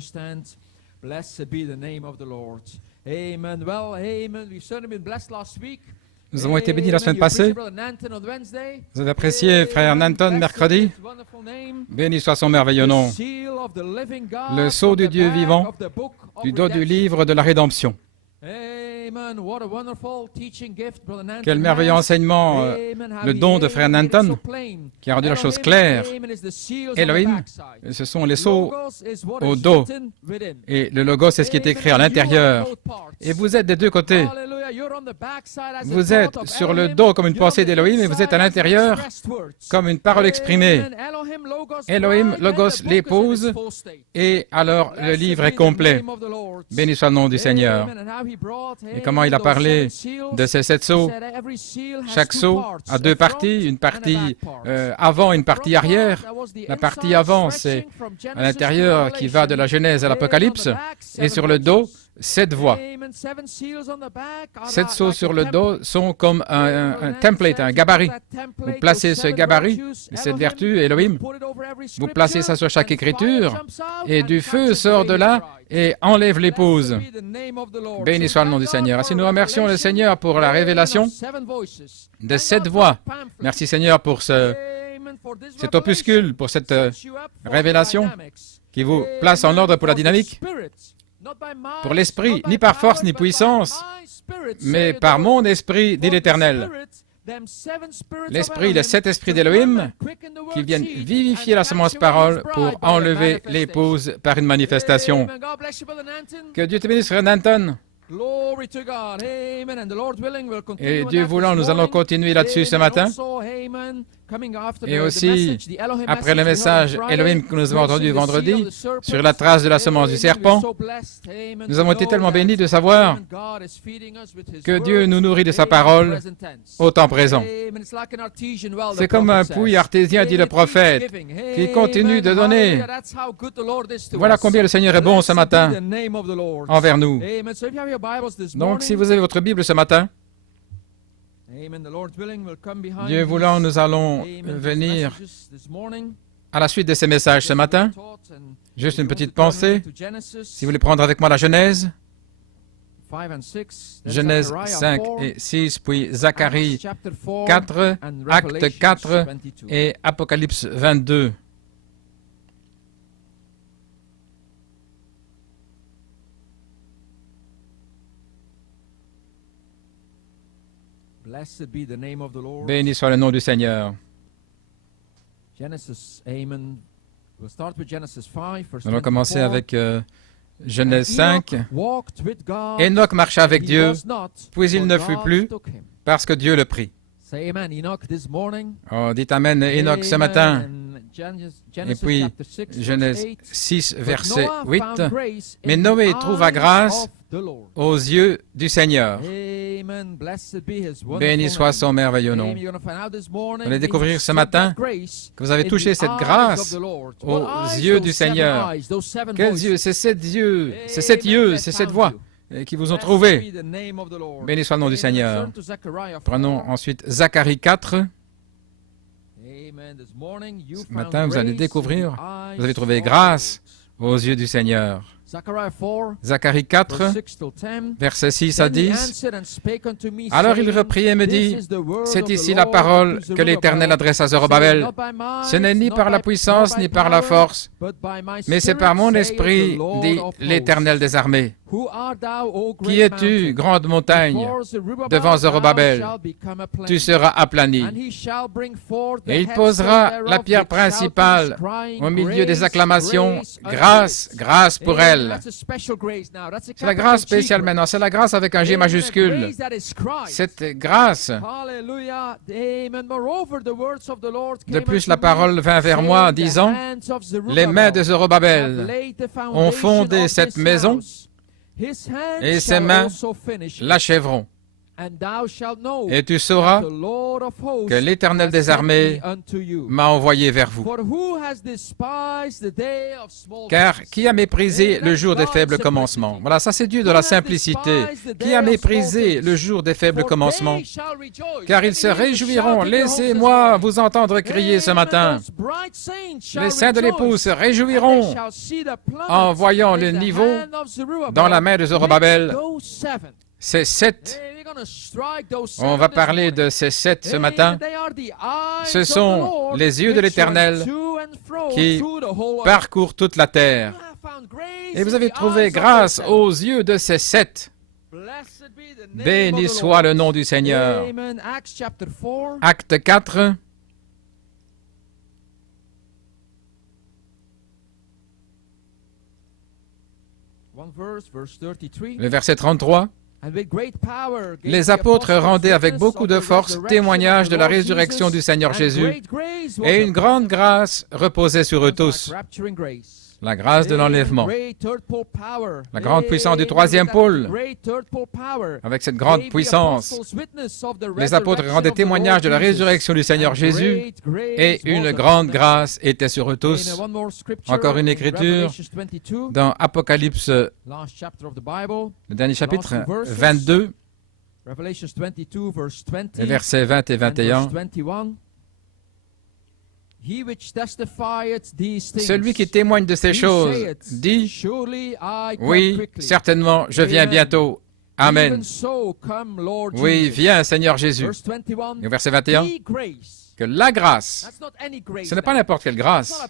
Stand. Blessed be the name of the Lord. Amen. Well, amen. We've certainly been blessed last week. Nous avons été bénis la semaine passée. Vous avez apprécié frère Nanton mercredi. Béni soit son merveilleux nom. Le sceau du Dieu vivant, du dos du livre de la rédemption. Quel merveilleux enseignement, le don de frère Nanton, qui a rendu la chose claire. Elohim, ce sont les sceaux au dos. Et le logo, c'est ce qui est écrit à l'intérieur. Et vous êtes des deux côtés. Vous êtes sur le dos comme une pensée d'Elohim et vous êtes à l'intérieur comme une parole exprimée. Elohim, Logos, l'épouse, et alors le livre est complet. Béni soit le nom du Seigneur. Et comment il a parlé de ces 7 sceaux. Chaque sceau a 2 parties, une partie avant et une partie arrière. La partie avant, c'est à l'intérieur qui va de la Genèse à l'Apocalypse, et sur le dos, 7 voix. 7 sceaux sur le dos sont comme un template, un gabarit. Vous placez ce gabarit, cette vertu, Elohim, vous placez ça sur chaque écriture, et du feu sort de là et enlève l'épouse. Béni soit le nom du Seigneur. Ainsi, nous remercions le Seigneur pour la révélation de 7 voix. Merci Seigneur pour cet opuscule, pour cette révélation qui vous place en ordre pour la dynamique. Pour l'esprit, ni par force ni puissance, mais par mon esprit, dit l'Éternel. L'esprit, les 7 esprits d'Elohim qui viennent vivifier la semence parole pour enlever l'épouse par une manifestation. Que Dieu te bénisse, frère Nanton. Et Dieu voulant, nous allons continuer là-dessus ce matin. Et aussi, après le message Elohim que nous avons entendu vendredi, sur la trace de la semence du serpent, nous avons été tellement bénis de savoir que Dieu nous nourrit de sa parole au temps présent. C'est comme un puits artésien, dit le prophète, qui continue de donner. Voilà combien le Seigneur est bon ce matin envers nous. Donc, si vous avez votre Bible ce matin, Dieu voulant, nous allons venir à la suite de ces messages ce matin. Juste une petite pensée. Si vous voulez prendre avec moi la Genèse, Genèse 5 et 6, puis Zacharie 4, Acte 4 et Apocalypse 22. Béni soit le nom du Seigneur. Nous allons commencer avec Genèse 5. Enoch marcha avec Dieu, puis il ne fut plus, parce que Dieu le prit. Oh, dites Amen, Enoch ce matin. Et puis, Genèse 6, verset 8. Mais Noé trouva grâce aux yeux du Seigneur. Béni soit son merveilleux nom. Vous allez découvrir ce matin que vous avez touché cette grâce aux yeux du Seigneur. Quels yeux? C'est 7 yeux, c'est 7 yeux, c'est 7 voix qui vous ont trouvé. Béni soit le nom du Seigneur. Prenons ensuite Zacharie 4. Ce matin, vous allez découvrir, vous avez trouvé grâce aux yeux du Seigneur. Zacharie 4, versets 6 à 10. Alors il reprit et me dit, c'est ici la parole que l'Éternel adresse à Zorobabel. Ce n'est ni par la puissance ni par la force, mais c'est par mon esprit, dit l'Éternel des armées. Qui es-tu, grande montagne? Devant Zorobabel, tu seras aplani. Et il posera la pierre principale au milieu des acclamations. Grâce, grâce pour elle. C'est la grâce spéciale maintenant. C'est la grâce avec un G majuscule. Cette grâce. De plus, la parole vint vers moi en disant, les mains de Zorobabel ont fondé cette maison, et ses mains l'achèveront. Et tu sauras que l'Éternel des armées m'a envoyé vers vous. Car qui a méprisé le jour des faibles commencements? Voilà, ça c'est Dieu de la simplicité. Qui a méprisé le jour des faibles commencements? Car ils se réjouiront. Laissez-moi vous entendre crier ce matin. Les saints de l'épouse se réjouiront en voyant le niveau dans la main de Zorobabel. Ces 7, on va parler de ces 7 ce matin. Ce sont les yeux de l'Éternel qui parcourent toute la terre. Et vous avez trouvé grâce aux yeux de ces 7. Béni soit le nom du Seigneur. Acte 4. Le verset 33. Les apôtres rendaient avec beaucoup de force témoignage de la résurrection du Seigneur Jésus, et une grande grâce reposait sur eux tous. La grâce de l'enlèvement, la grande puissance du troisième pôle. Avec cette grande puissance, les apôtres rendaient témoignage de la résurrection du Seigneur Jésus, et une grande grâce était sur eux tous. Encore une écriture dans Apocalypse, le dernier chapitre, 22, les versets 20 et 21. Celui qui témoigne de ces choses dit, oui, certainement, je viens bientôt. Amen. Oui, viens, Seigneur Jésus. Au verset 21, que la grâce, ce n'est pas n'importe quelle grâce,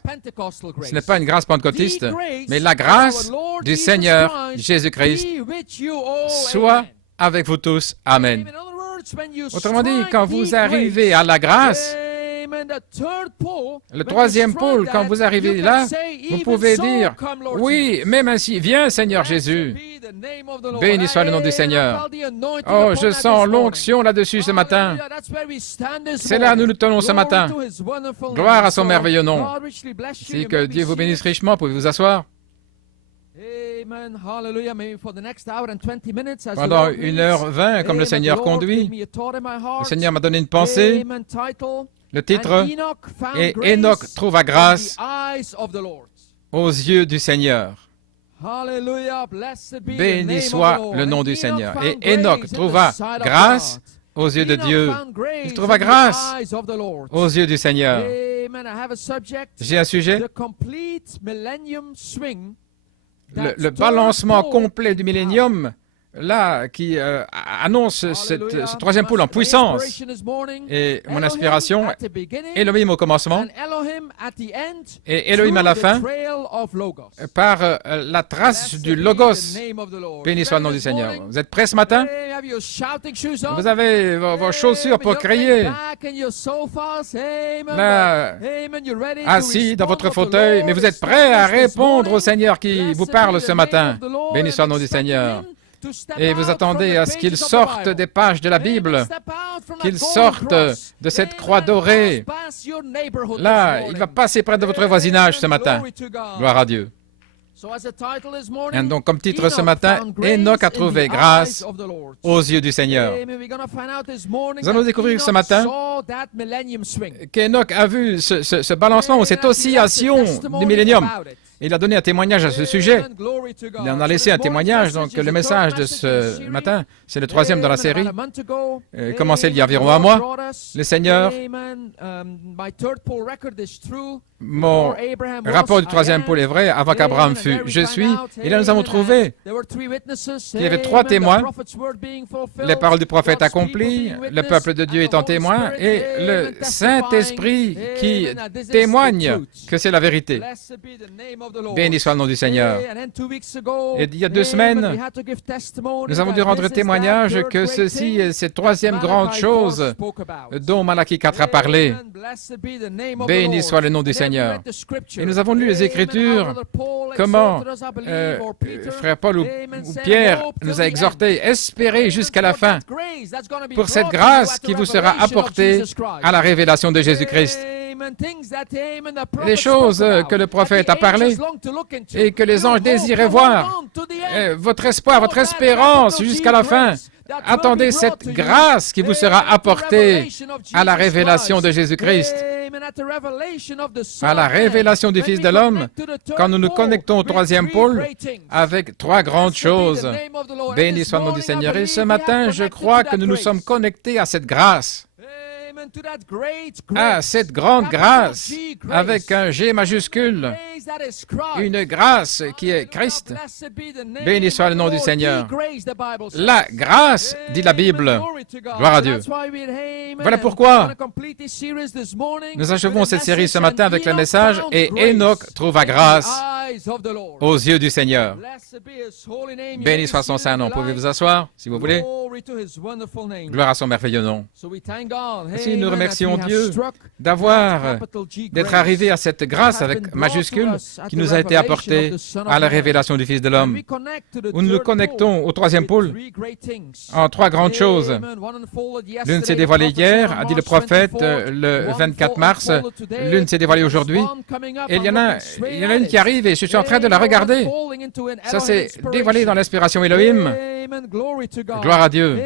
ce n'est pas une grâce pentecôtiste, mais la grâce du Seigneur Jésus-Christ soit avec vous tous. Amen. Autrement dit, quand vous arrivez à la grâce, le troisième pôle, quand vous arrivez là, vous pouvez dire, oui, même ainsi, viens Seigneur Jésus. Béni soit le nom du Seigneur. Oh, je sens l'onction là-dessus ce matin. C'est là nous nous tenons ce matin. Gloire à son merveilleux nom. Si que Dieu vous bénisse richement, pouvez vous asseoir. Pendant 1h20, comme le Seigneur conduit, le Seigneur m'a donné une pensée. Le titre est « Enoch trouva grâce aux yeux du Seigneur ». Béni soit le nom du Seigneur. Et Enoch trouva grâce aux yeux de Dieu. Il trouva grâce aux yeux du Seigneur. J'ai un sujet. Le balancement complet du millénium, là, qui annonce ce troisième pôle en puissance. Et mon inspiration, Elohim au commencement et Elohim à la fin, par la trace du Logos. Béni soit le nom du Seigneur. Vous êtes prêts ce matin? Vous avez vos chaussures pour crier. Là, assis dans votre fauteuil, mais vous êtes prêts à répondre au Seigneur qui vous parle ce matin. Béni soit le nom du Seigneur. Et vous attendez à ce qu'ils sortent des pages de la Bible, qu'ils sortent de cette croix dorée. Là, il va passer près de votre voisinage ce matin. Gloire à Dieu. Et donc, comme titre ce matin, Enoch a trouvé grâce aux yeux du Seigneur. Nous allons découvrir ce matin qu'Enoch a vu ce balancement ou cette oscillation du millénium. Il a donné un témoignage à ce sujet. Il en a laissé un témoignage. Donc, le message de ce matin, c'est le 3e dans la série, commencé il y a environ un mois. Le Seigneur, mon rapport du 3e pôle est vrai, avant qu'Abraham fût, je suis. Et là, nous avons trouvé qu'il y avait 3 témoins, les paroles du prophète accomplies, le peuple de Dieu étant témoin, et le Saint-Esprit qui témoigne que c'est la vérité. Béni soit le nom du Seigneur. Et il y a 2 semaines, nous avons dû rendre témoignage que ceci est cette 3e grande chose dont Malachie 4 a parlé. Béni soit le nom du Seigneur. Et nous avons lu les Écritures, comment frère Paul ou Pierre nous a exhortés, espérez jusqu'à la fin pour cette grâce qui vous sera apportée à la révélation de Jésus-Christ. Les choses que le prophète a parlé et que les anges désiraient voir, votre espoir, votre espérance jusqu'à la fin. Attendez cette grâce qui vous sera apportée à la révélation de Jésus-Christ, à la révélation du Fils de l'homme, quand nous nous connectons au troisième pôle avec trois grandes choses. Béni soit le nom du Seigneur. Et ce matin, je crois que nous nous sommes connectés à cette grâce, à cette grande grâce, avec un G majuscule, une grâce qui est Christ. Béni soit le nom du Seigneur. La grâce, dit la Bible. Gloire à Dieu. Voilà pourquoi nous achevons cette série ce matin avec le message « Et Enoch trouva grâce aux yeux du Seigneur ». Béni soit son saint nom. Pouvez vous asseoir, si vous voulez. Gloire à son merveilleux nom. Ainsi, nous remercions Dieu d'être arrivé à cette grâce avec majuscule qui nous a été apportée à la révélation du Fils de l'homme, où nous nous connectons au troisième pôle en trois grandes choses. L'une s'est dévoilée hier, a dit le prophète, le 24 mars. L'une s'est dévoilée aujourd'hui. Et il y en a une qui arrive et je suis en train de la regarder. Ça s'est dévoilé dans l'inspiration Elohim. Gloire à Dieu.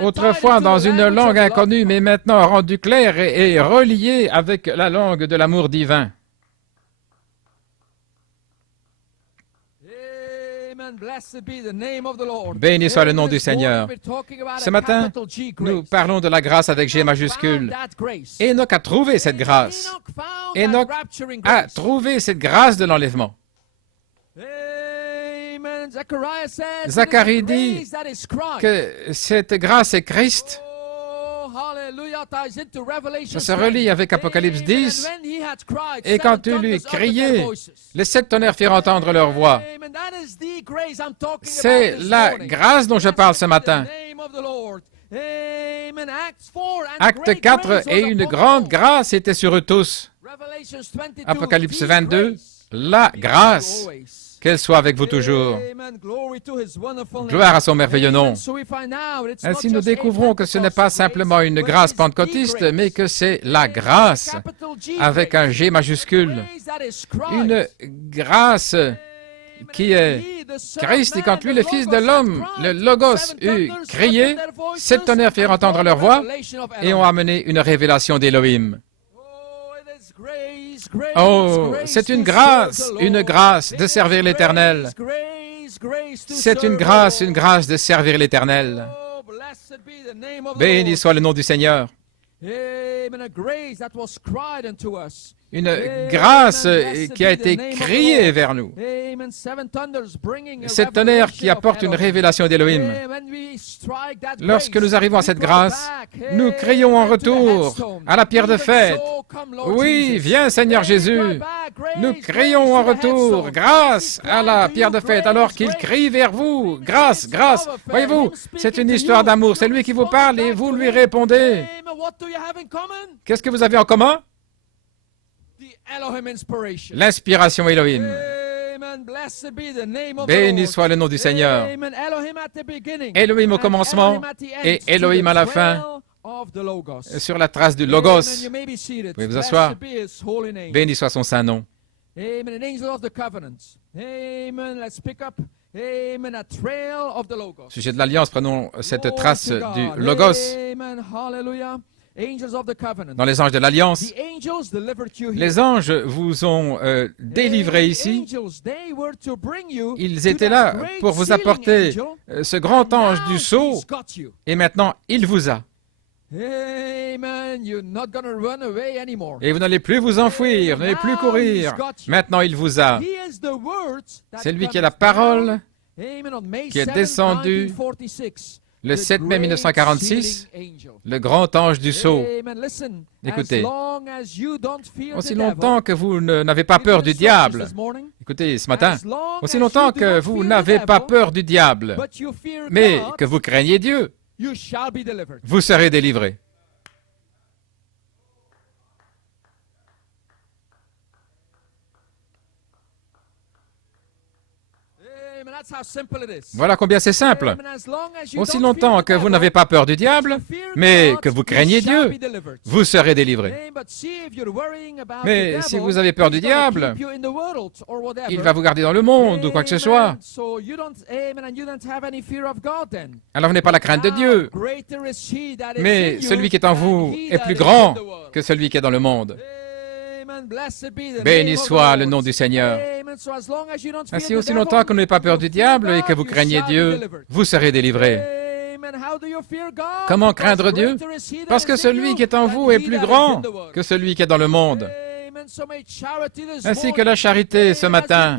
Autrefois dans une langue inconnue, mais maintenant rendue claire et reliée avec la langue de l'amour divin. Béni soit le nom du Seigneur. Ce matin, nous parlons de la grâce avec G majuscule. Enoch a trouvé cette grâce. Enoch a trouvé cette grâce de l'enlèvement. Zacharie dit que cette grâce est Christ. Ça se relie avec Apocalypse 10. Et quand tu lui criais, les 7 tonnerres firent entendre leur voix. C'est la grâce dont je parle ce matin. Acte 4, et une grande grâce était sur eux tous. Apocalypse 22, la grâce. Qu'elle soit avec vous toujours. Gloire à son merveilleux nom. Ainsi, nous découvrons que ce n'est pas simplement une grâce pentecôtiste, mais que c'est la grâce avec un G majuscule. Une grâce qui est Christ. Et quand lui, le Fils de l'homme, le Logos, eut crié, 7 tonnerres firent entendre leur voix et ont amené une révélation d'Élohim. Oh, c'est une grâce de servir l'Éternel. C'est une grâce de servir l'Éternel. Béni soit le nom du Seigneur. Une grâce qui a été criée vers nous. 7 tonnerres qui apportent une révélation d'Élohim. Lorsque nous arrivons à cette grâce, nous crions en retour à la pierre de fête. Oui, viens Seigneur Jésus. Nous crions en retour grâce à la pierre de fête alors qu'il crie vers vous. Grâce, grâce. Voyez-vous, c'est une histoire d'amour. C'est lui qui vous parle et vous lui répondez. Qu'est-ce que vous avez en commun? L'inspiration Elohim. Béni soit le nom du Seigneur. Elohim au commencement et Elohim à la fin, sur la trace du Logos. Vous pouvez vous asseoir. Béni soit son saint nom. Sujet de l'Alliance, prenons cette trace du Logos. Dans les anges de l'Alliance, les anges vous ont délivré ici. Ils étaient là pour vous apporter ce grand ange du sceau, et maintenant, il vous a. Et vous n'allez plus vous enfuir, vous n'allez plus courir. Maintenant, il vous a. C'est lui qui est la parole qui est descendue le 7 mai 1946, le grand ange du sceau. Écoutez, aussi longtemps que vous n'avez pas peur du diable, écoutez, ce matin, aussi longtemps que vous n'avez pas peur du diable, mais que vous craignez Dieu, vous serez délivrés. Voilà combien c'est simple. Aussi longtemps que vous n'avez pas peur du diable, mais que vous craignez Dieu, vous serez délivrés. Mais si vous avez peur du diable, il va vous garder dans le monde ou quoi que ce soit. Alors vous n'avez pas la crainte de Dieu. Mais celui qui est en vous est plus grand que celui qui est dans le monde. Béni soit le nom du Seigneur. Ainsi, aussi longtemps que vous n'avez pas peur du diable et que vous craignez Dieu, vous serez délivrés. Comment craindre Dieu? Parce que celui qui est en vous est plus grand que celui qui est dans le monde. Ainsi que la charité ce matin,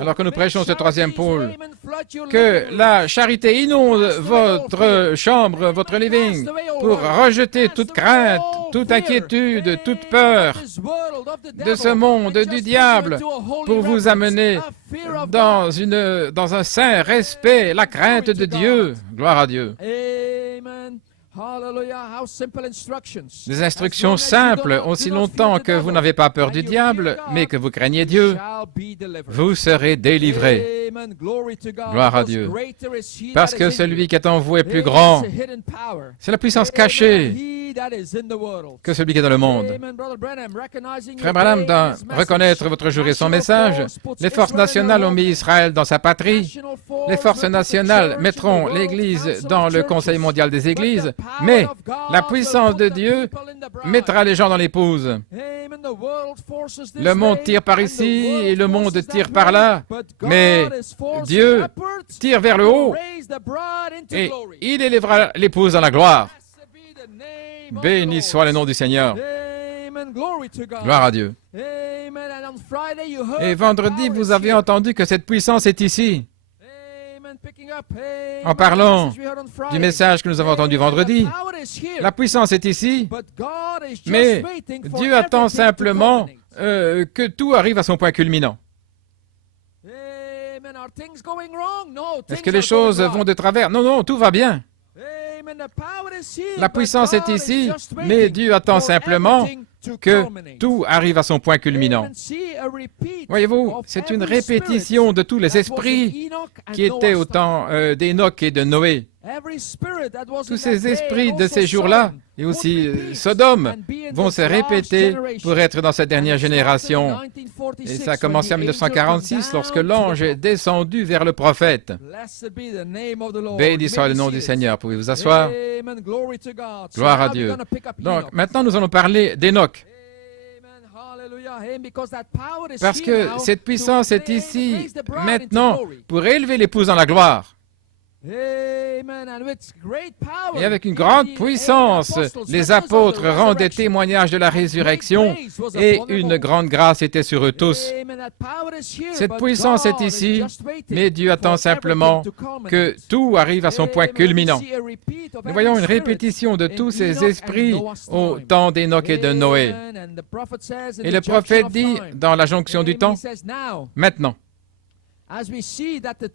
alors que nous prêchons ce troisième pôle, que la charité inonde votre chambre, votre living, pour rejeter toute crainte, toute inquiétude, toute peur de ce monde, du diable, pour vous amener dans un saint respect, la crainte de Dieu. Gloire à Dieu. Des instructions simples, aussi longtemps que vous n'avez pas peur du diable, mais que vous craignez Dieu, vous serez délivrés. Gloire à Dieu. Parce que celui qui est en vous est plus grand. C'est la puissance cachée que celui qui est dans le monde. Frère Branham doit reconnaître votre jour et son message. Les forces nationales ont mis Israël dans sa patrie. Les forces nationales mettront l'Église dans le Conseil mondial des Églises. Mais la puissance de Dieu mettra les gens dans l'épouse. Le monde tire par ici et le monde tire par là. Mais Dieu tire vers le haut et il élèvera l'épouse dans la gloire. Béni soit le nom du Seigneur. Gloire à Dieu. Et vendredi, vous avez entendu que cette puissance est ici. En parlant du message que nous avons entendu vendredi, la puissance est ici, mais Dieu attend simplement que tout arrive à son point culminant. Est-ce que les choses vont de travers? Non, non, tout va bien. La puissance est ici, mais Dieu attend simplement que tout arrive à son point culminant. Voyez-vous, c'est une répétition de tous les esprits qui étaient au temps d'Enoch et de Noé. Tous ces esprits de ces jours-là, et aussi Sodome, vont se répéter pour être dans cette dernière génération. Et ça a commencé en 1946 lorsque l'ange est descendu vers le prophète. Béni soit le nom du Seigneur. Pouvez vous asseoir? Gloire à Dieu. Donc, maintenant, nous allons parler d'Enoch. Parce que cette puissance est ici, maintenant, pour élever l'épouse dans la gloire. Et avec une grande puissance, les apôtres rendaient témoignage de la résurrection et une grande grâce était sur eux tous. Cette puissance est ici, mais Dieu attend simplement que tout arrive à son point culminant. Nous voyons une répétition de tous ces esprits au temps d'Enoch et de Noé. Et le prophète dit dans la jonction du temps, maintenant.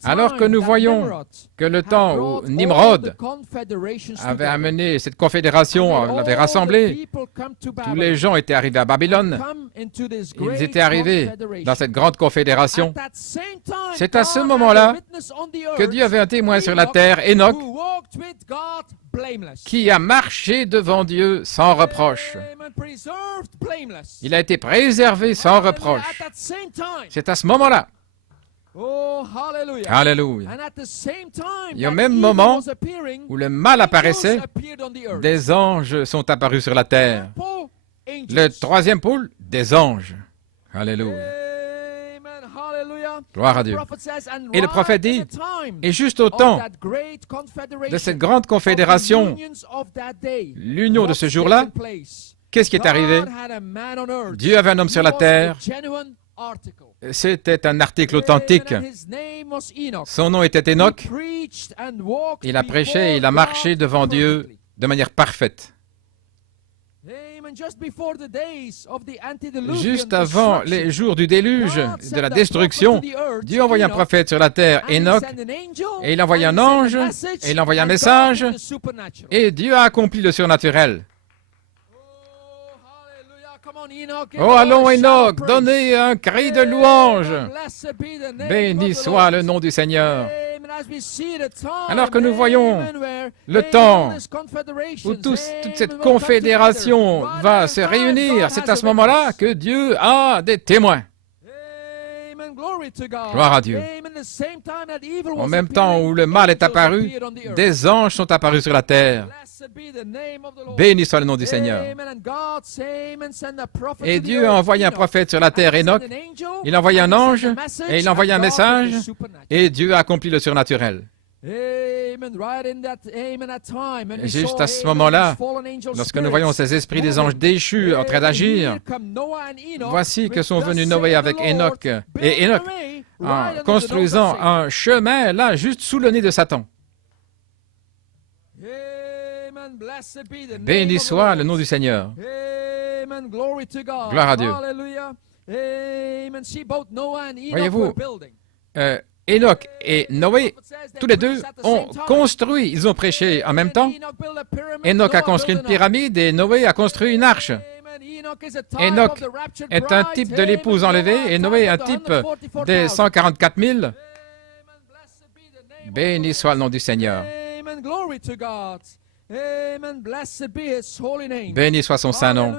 Alors que nous voyons que le temps où Nimrod avait amené cette confédération, l'avait rassemblée, tous les gens étaient arrivés à Babylone, ils étaient arrivés dans cette grande confédération. C'est à ce moment-là que Dieu avait un témoin sur la terre, Enoch, qui a marché devant Dieu sans reproche. Il a été préservé sans reproche. C'est à ce moment-là. Alléluia. Et au même moment où le mal apparaissait, des anges sont apparus sur la terre. Le troisième pôle, des anges. Alléluia. Gloire à Dieu. Et le prophète dit, et juste au temps de cette grande confédération, l'union de ce jour-là, qu'est-ce qui est arrivé? Dieu avait un homme sur la terre. C'était un article authentique. Son nom était Enoch. Il a prêché et il a marché devant Dieu de manière parfaite. Juste avant les jours du déluge, de la destruction, Dieu envoya un prophète sur la terre, Enoch, et il envoya un ange, et il envoya un message, et Dieu a accompli le surnaturel. Oh, allons, Enoch, donnez un cri de louange. Béni soit le nom du Seigneur. Alors que nous voyons le temps où toute cette confédération va se réunir, c'est à ce moment-là que Dieu a des témoins. Gloire à Dieu. En même temps où le mal est apparu, des anges sont apparus sur la terre. Béni soit le nom du Seigneur. Et Dieu a envoyé un prophète sur la terre, Enoch. Il a envoyé un ange et il a envoyé un message et Dieu a accompli le surnaturel. Juste à ce moment-là, lorsque nous voyons ces esprits des anges déchus en train d'agir, voici que sont venus Noé avec Enoch et Enoch en construisant un chemin là, juste sous le nez de Satan. Béni soit le nom du Seigneur. Gloire à Dieu. Voyez-vous, Enoch et Noé, tous les deux, ont construit, ils ont prêché en même temps. Enoch a construit une pyramide et Noé a construit une arche. Enoch est un type de l'épouse enlevée et Noé un type des 144 000. Béni soit le nom du Seigneur. Béni soit son saint nom.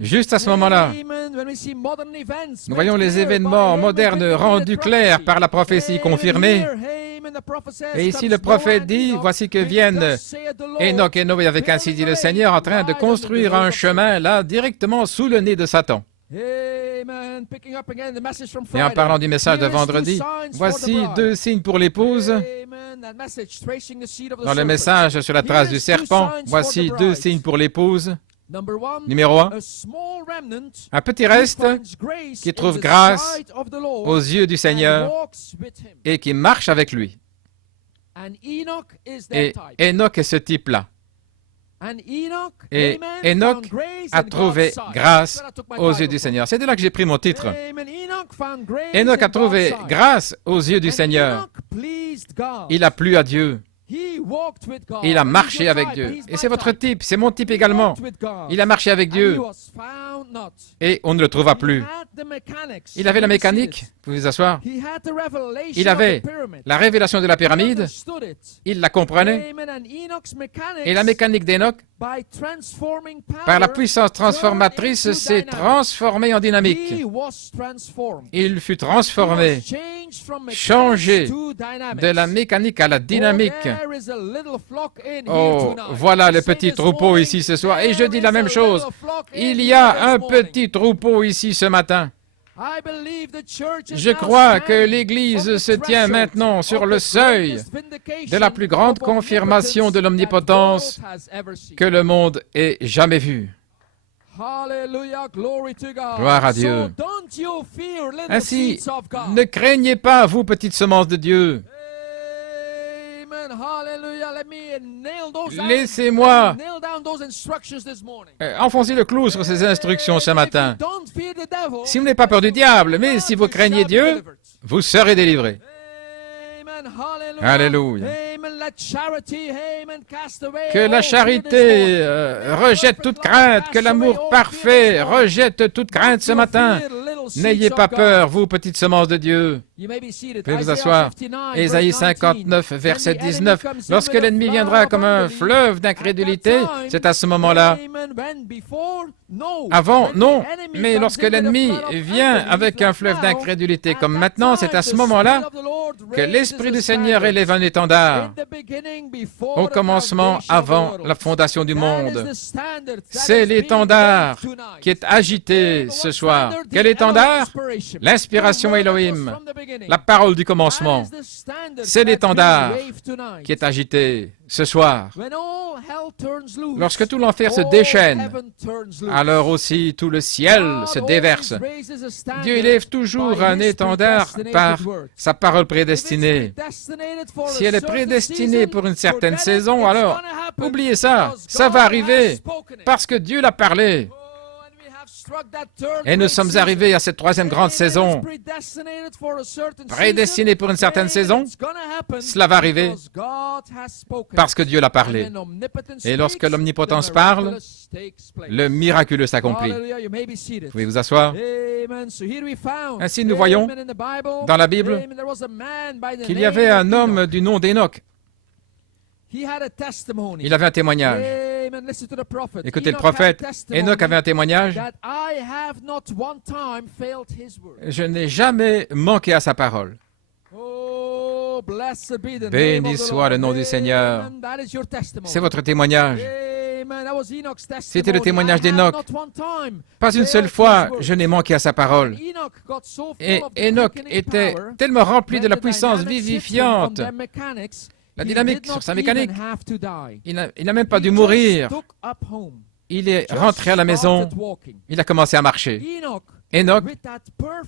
Juste à ce moment-là, nous voyons les événements modernes rendus clairs par la prophétie confirmée. Et ici le prophète dit, voici que viennent Enoch et Noé avec ainsi dit le Seigneur en train de construire un chemin là directement sous le nez de Satan. Et en parlant du message de vendredi, voici 2 signes pour l'épouse. Dans le message sur la trace du serpent, voici 2 signes pour l'épouse. Numéro 1, un petit reste qui trouve grâce aux yeux du Seigneur et qui marche avec lui. Et Enoch est ce type-là. Et Enoch a trouvé grâce aux yeux du Seigneur. C'est de là que j'ai pris mon titre. Enoch a trouvé grâce aux yeux du Seigneur. Il a plu à Dieu. Il a marché avec Dieu. Et c'est votre type, c'est mon type également. Il a marché avec Dieu. Et on ne le trouva plus. Il avait la mécanique, vous pouvez vous asseoir. Il avait la révélation de la pyramide. Il la comprenait. Et la mécanique d'Enoch, par la puissance transformatrice, s'est transformée en dynamique. Il fut transformé, changé de la mécanique à la dynamique. Oh, voilà le petit troupeau ici ce soir. Et je dis la même chose. Il y a un petit troupeau ici ce matin. Je crois que l'Église se tient maintenant sur le seuil de la plus grande confirmation de l'omnipotence que le monde ait jamais vue. Gloire à Dieu. Ainsi, ne craignez pas, vous, petites semences de Dieu. Laissez-moi enfoncer le clou sur ces instructions ce matin. Si vous n'avez pas peur du diable, mais si vous craignez Dieu, vous serez délivrés. Alléluia. Que la charité rejette toute crainte, que l'amour parfait rejette toute crainte ce matin. N'ayez pas peur, vous, petites semences de Dieu. Vous pouvez vous asseoir. Ésaïe 59, verset 19. Lorsque l'ennemi viendra comme un fleuve d'incrédulité, c'est à ce moment-là. Avant, non, mais lorsque l'ennemi vient avec un fleuve d'incrédulité comme maintenant, c'est à ce moment-là que l'Esprit du Seigneur élève un étendard. Au commencement, avant la fondation du monde. C'est l'étendard qui est agité ce soir. Quel étendard? L'inspiration Elohim. La parole du commencement. C'est l'étendard qui est agité ce soir. Lorsque tout l'enfer se déchaîne, alors aussi tout le ciel se déverse. Dieu élève toujours un étendard par sa parole prédestinée. Si elle est prédestinée pour une certaine saison, alors oubliez ça, ça va arriver parce que Dieu l'a parlé. Et nous sommes arrivés à cette troisième grande saison, prédestinée pour une certaine saison. Cela va arriver parce que Dieu l'a parlé. Et lorsque l'omnipotence parle, le miraculeux s'accomplit. Vous pouvez vous asseoir. Ainsi, nous voyons dans la Bible qu'il y avait un homme du nom d'Enoch. Il avait un témoignage. Écoutez le prophète. Enoch avait un témoignage. Je n'ai jamais manqué à sa parole. Béni soit le nom du Seigneur. C'est votre témoignage. C'était le témoignage d'Enoch. Pas une seule fois, je n'ai manqué à sa parole. Et Enoch était tellement rempli de la puissance vivifiante, la dynamique sur sa mécanique. Il n'a même pas dû mourir. Il est rentré à la maison. Il a commencé à marcher. Enoch,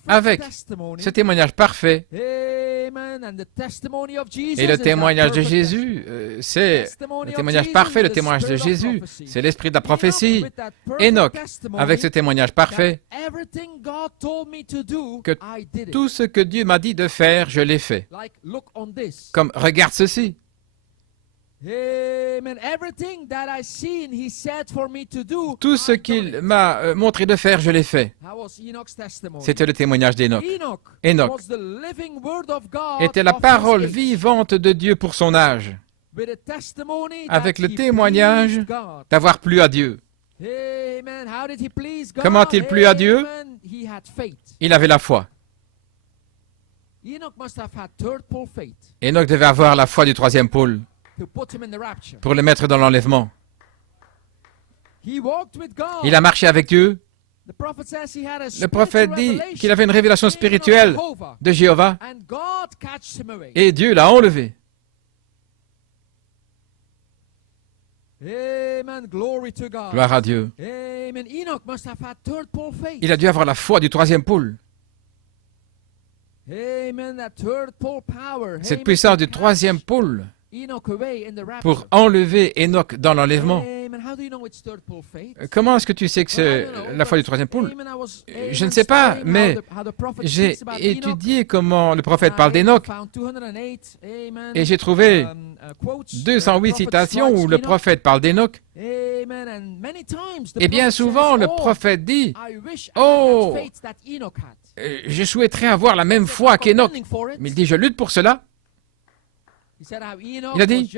avec ce témoignage parfait, et le témoignage de Jésus, c'est le témoignage parfait, le témoignage de Jésus, c'est l'esprit de la prophétie. Enoch, avec ce témoignage parfait, que tout ce que Dieu m'a dit de faire, je l'ai fait. Comme, regarde ceci. Tout ce qu'il m'a montré de faire, je l'ai fait. C'était le témoignage d'Enoch. Enoch était la parole vivante de Dieu pour son âge, avec le témoignage d'avoir plu à Dieu. Comment a-t-il plu à Dieu? Il avait la foi. Enoch devait avoir la foi du troisième pôle pour le mettre dans l'enlèvement. Il a marché avec Dieu. Le prophète dit qu'il avait une révélation spirituelle de Jéhovah et Dieu l'a enlevé. Gloire à Dieu. Il a dû avoir la foi du troisième pôle. Cette puissance du troisième pôle pour enlever Enoch dans l'enlèvement. Comment est-ce que tu sais que c'est la foi du troisième pôle? Je ne sais pas, mais j'ai étudié comment le prophète parle d'Enoch et j'ai trouvé 208 citations où le prophète parle d'Enoch. Et bien souvent, le prophète dit « Oh, je souhaiterais avoir la même foi qu'Enoch. » Mais il dit « Je lutte pour cela. » Il a dit,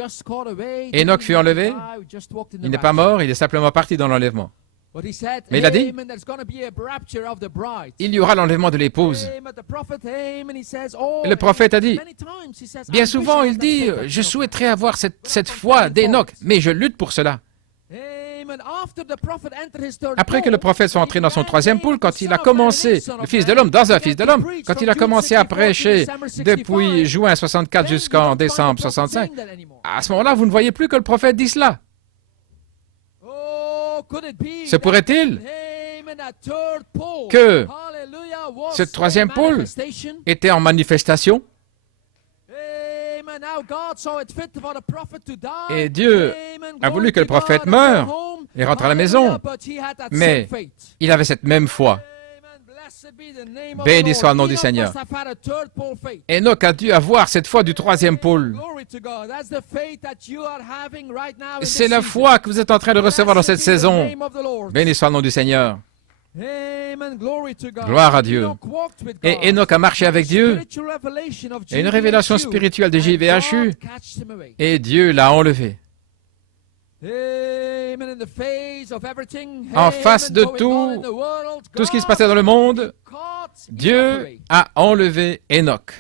Enoch fut enlevé, il n'est pas mort, il est simplement parti dans l'enlèvement. Mais il a dit, il y aura l'enlèvement de l'épouse. Le prophète a dit, bien souvent il dit, je souhaiterais avoir cette foi d'Enoch, mais je lutte pour cela. Après que le prophète soit entré dans son troisième pôle, quand il a commencé, le Fils de l'homme, dans un Fils de l'homme, quand il a commencé à prêcher depuis juin 64 jusqu'en décembre 65, à ce moment-là, vous ne voyez plus que le prophète dit cela. Se pourrait-il que ce troisième pôle était en manifestation? Et Dieu a voulu que le prophète meure et rentre à la maison, mais il avait cette même foi. Béni soit le nom du Seigneur. Enoch a dû avoir cette foi du troisième pôle. C'est la foi que vous êtes en train de recevoir dans cette saison. Béni soit le nom du Seigneur. Gloire à Dieu. Et Enoch a marché avec Dieu. Et une révélation spirituelle de JVHU. Et Dieu l'a enlevé. En face de tout ce qui se passait dans le monde, Dieu a enlevé Enoch.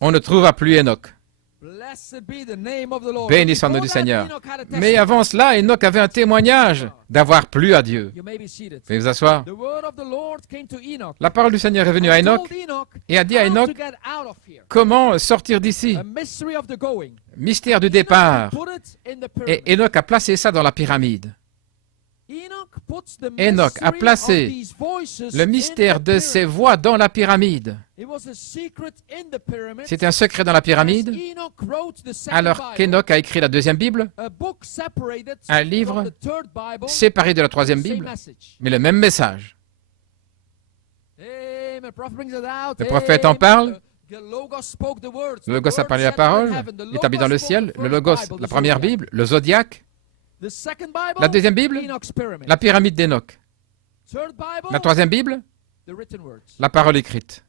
On ne trouva plus Enoch. Béni soit le nom du Seigneur. Mais avant cela, Enoch avait un témoignage d'avoir plu à Dieu. Veuillez vous asseoir. La parole du Seigneur est venue à Enoch et a dit à Enoch comment sortir d'ici. Mystère du départ. Et Enoch a placé ça dans la pyramide. Enoch a placé le mystère de ces voix dans la pyramide. C'est un secret dans la pyramide. Alors qu'Enoch a écrit la deuxième Bible, un livre séparé de la troisième Bible, mais le même message. Le prophète en parle. Le Logos a parlé la parole, établi dans le ciel. Le Logos, la première Bible, le zodiaque. La deuxième Bible, la pyramide d'Enoch. La troisième Bible, la parole écrite.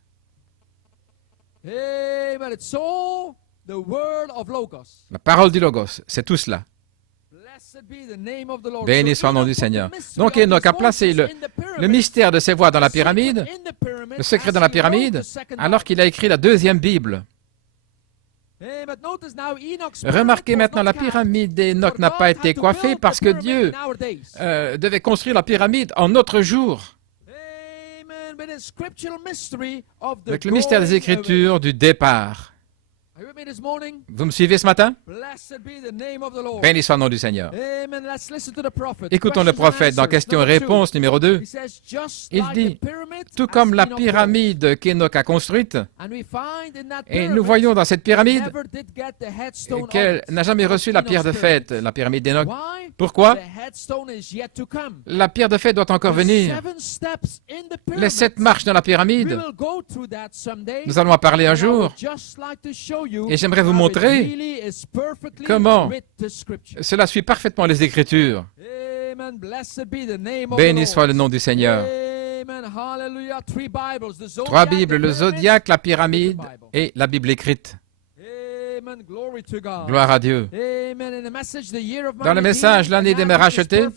La parole du Logos, c'est tout cela. Béni soit le nom du Seigneur. Donc Enoch a placé le mystère de ses voix dans la pyramide, le secret dans la pyramide, alors qu'il a écrit la deuxième Bible. Remarquez maintenant, la pyramide d'Enoch n'a pas été coiffée parce que Dieu devait construire la pyramide en notre jour. Avec le mystère des Écritures du départ. Vous me suivez ce matin? Béni soit le nom du Seigneur. Écoutons le prophète dans question-réponse numéro 2. Il dit, tout comme la pyramide qu'Enoch a construite, et nous voyons dans cette pyramide qu'elle n'a jamais reçu la pierre de fête, la pyramide d'Enoch. Pourquoi? La pierre de fête doit encore venir. Les 7 marches dans la pyramide, nous allons en parler un jour. Et j'aimerais vous montrer comment cela suit parfaitement les Écritures. Béni soit le nom du Seigneur. 3 Bibles, le zodiaque, la pyramide et la Bible écrite. Gloire à Dieu. Dans le message, l'année des mers rachetées,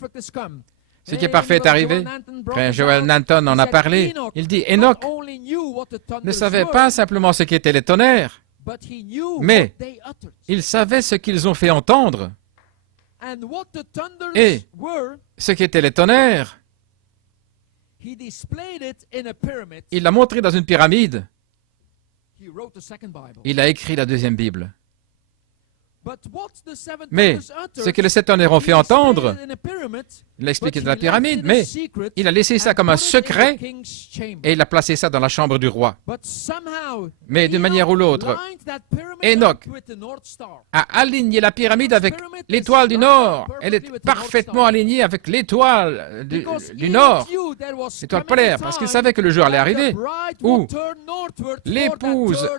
ce qui est parfait est arrivé. Frère Joel Nanton en a parlé. Il dit, Enoch ne savait pas simplement ce qu'étaient les tonnerres, mais il savait ce qu'ils ont fait entendre. Et ce qu'étaient les tonnerres, il l'a montré dans une pyramide. Il a écrit la deuxième Bible. Mais ce que les 7 tonnerres ont fait entendre, il l'a expliqué dans la pyramide, mais il a laissé ça comme un secret et il a placé ça dans la chambre du roi. Mais d'une manière ou l'autre, Enoch a aligné la pyramide avec l'étoile du Nord. Elle est parfaitement alignée avec l'étoile du Nord, l'étoile polaire, parce qu'il savait que le jour allait arriver où l'épouse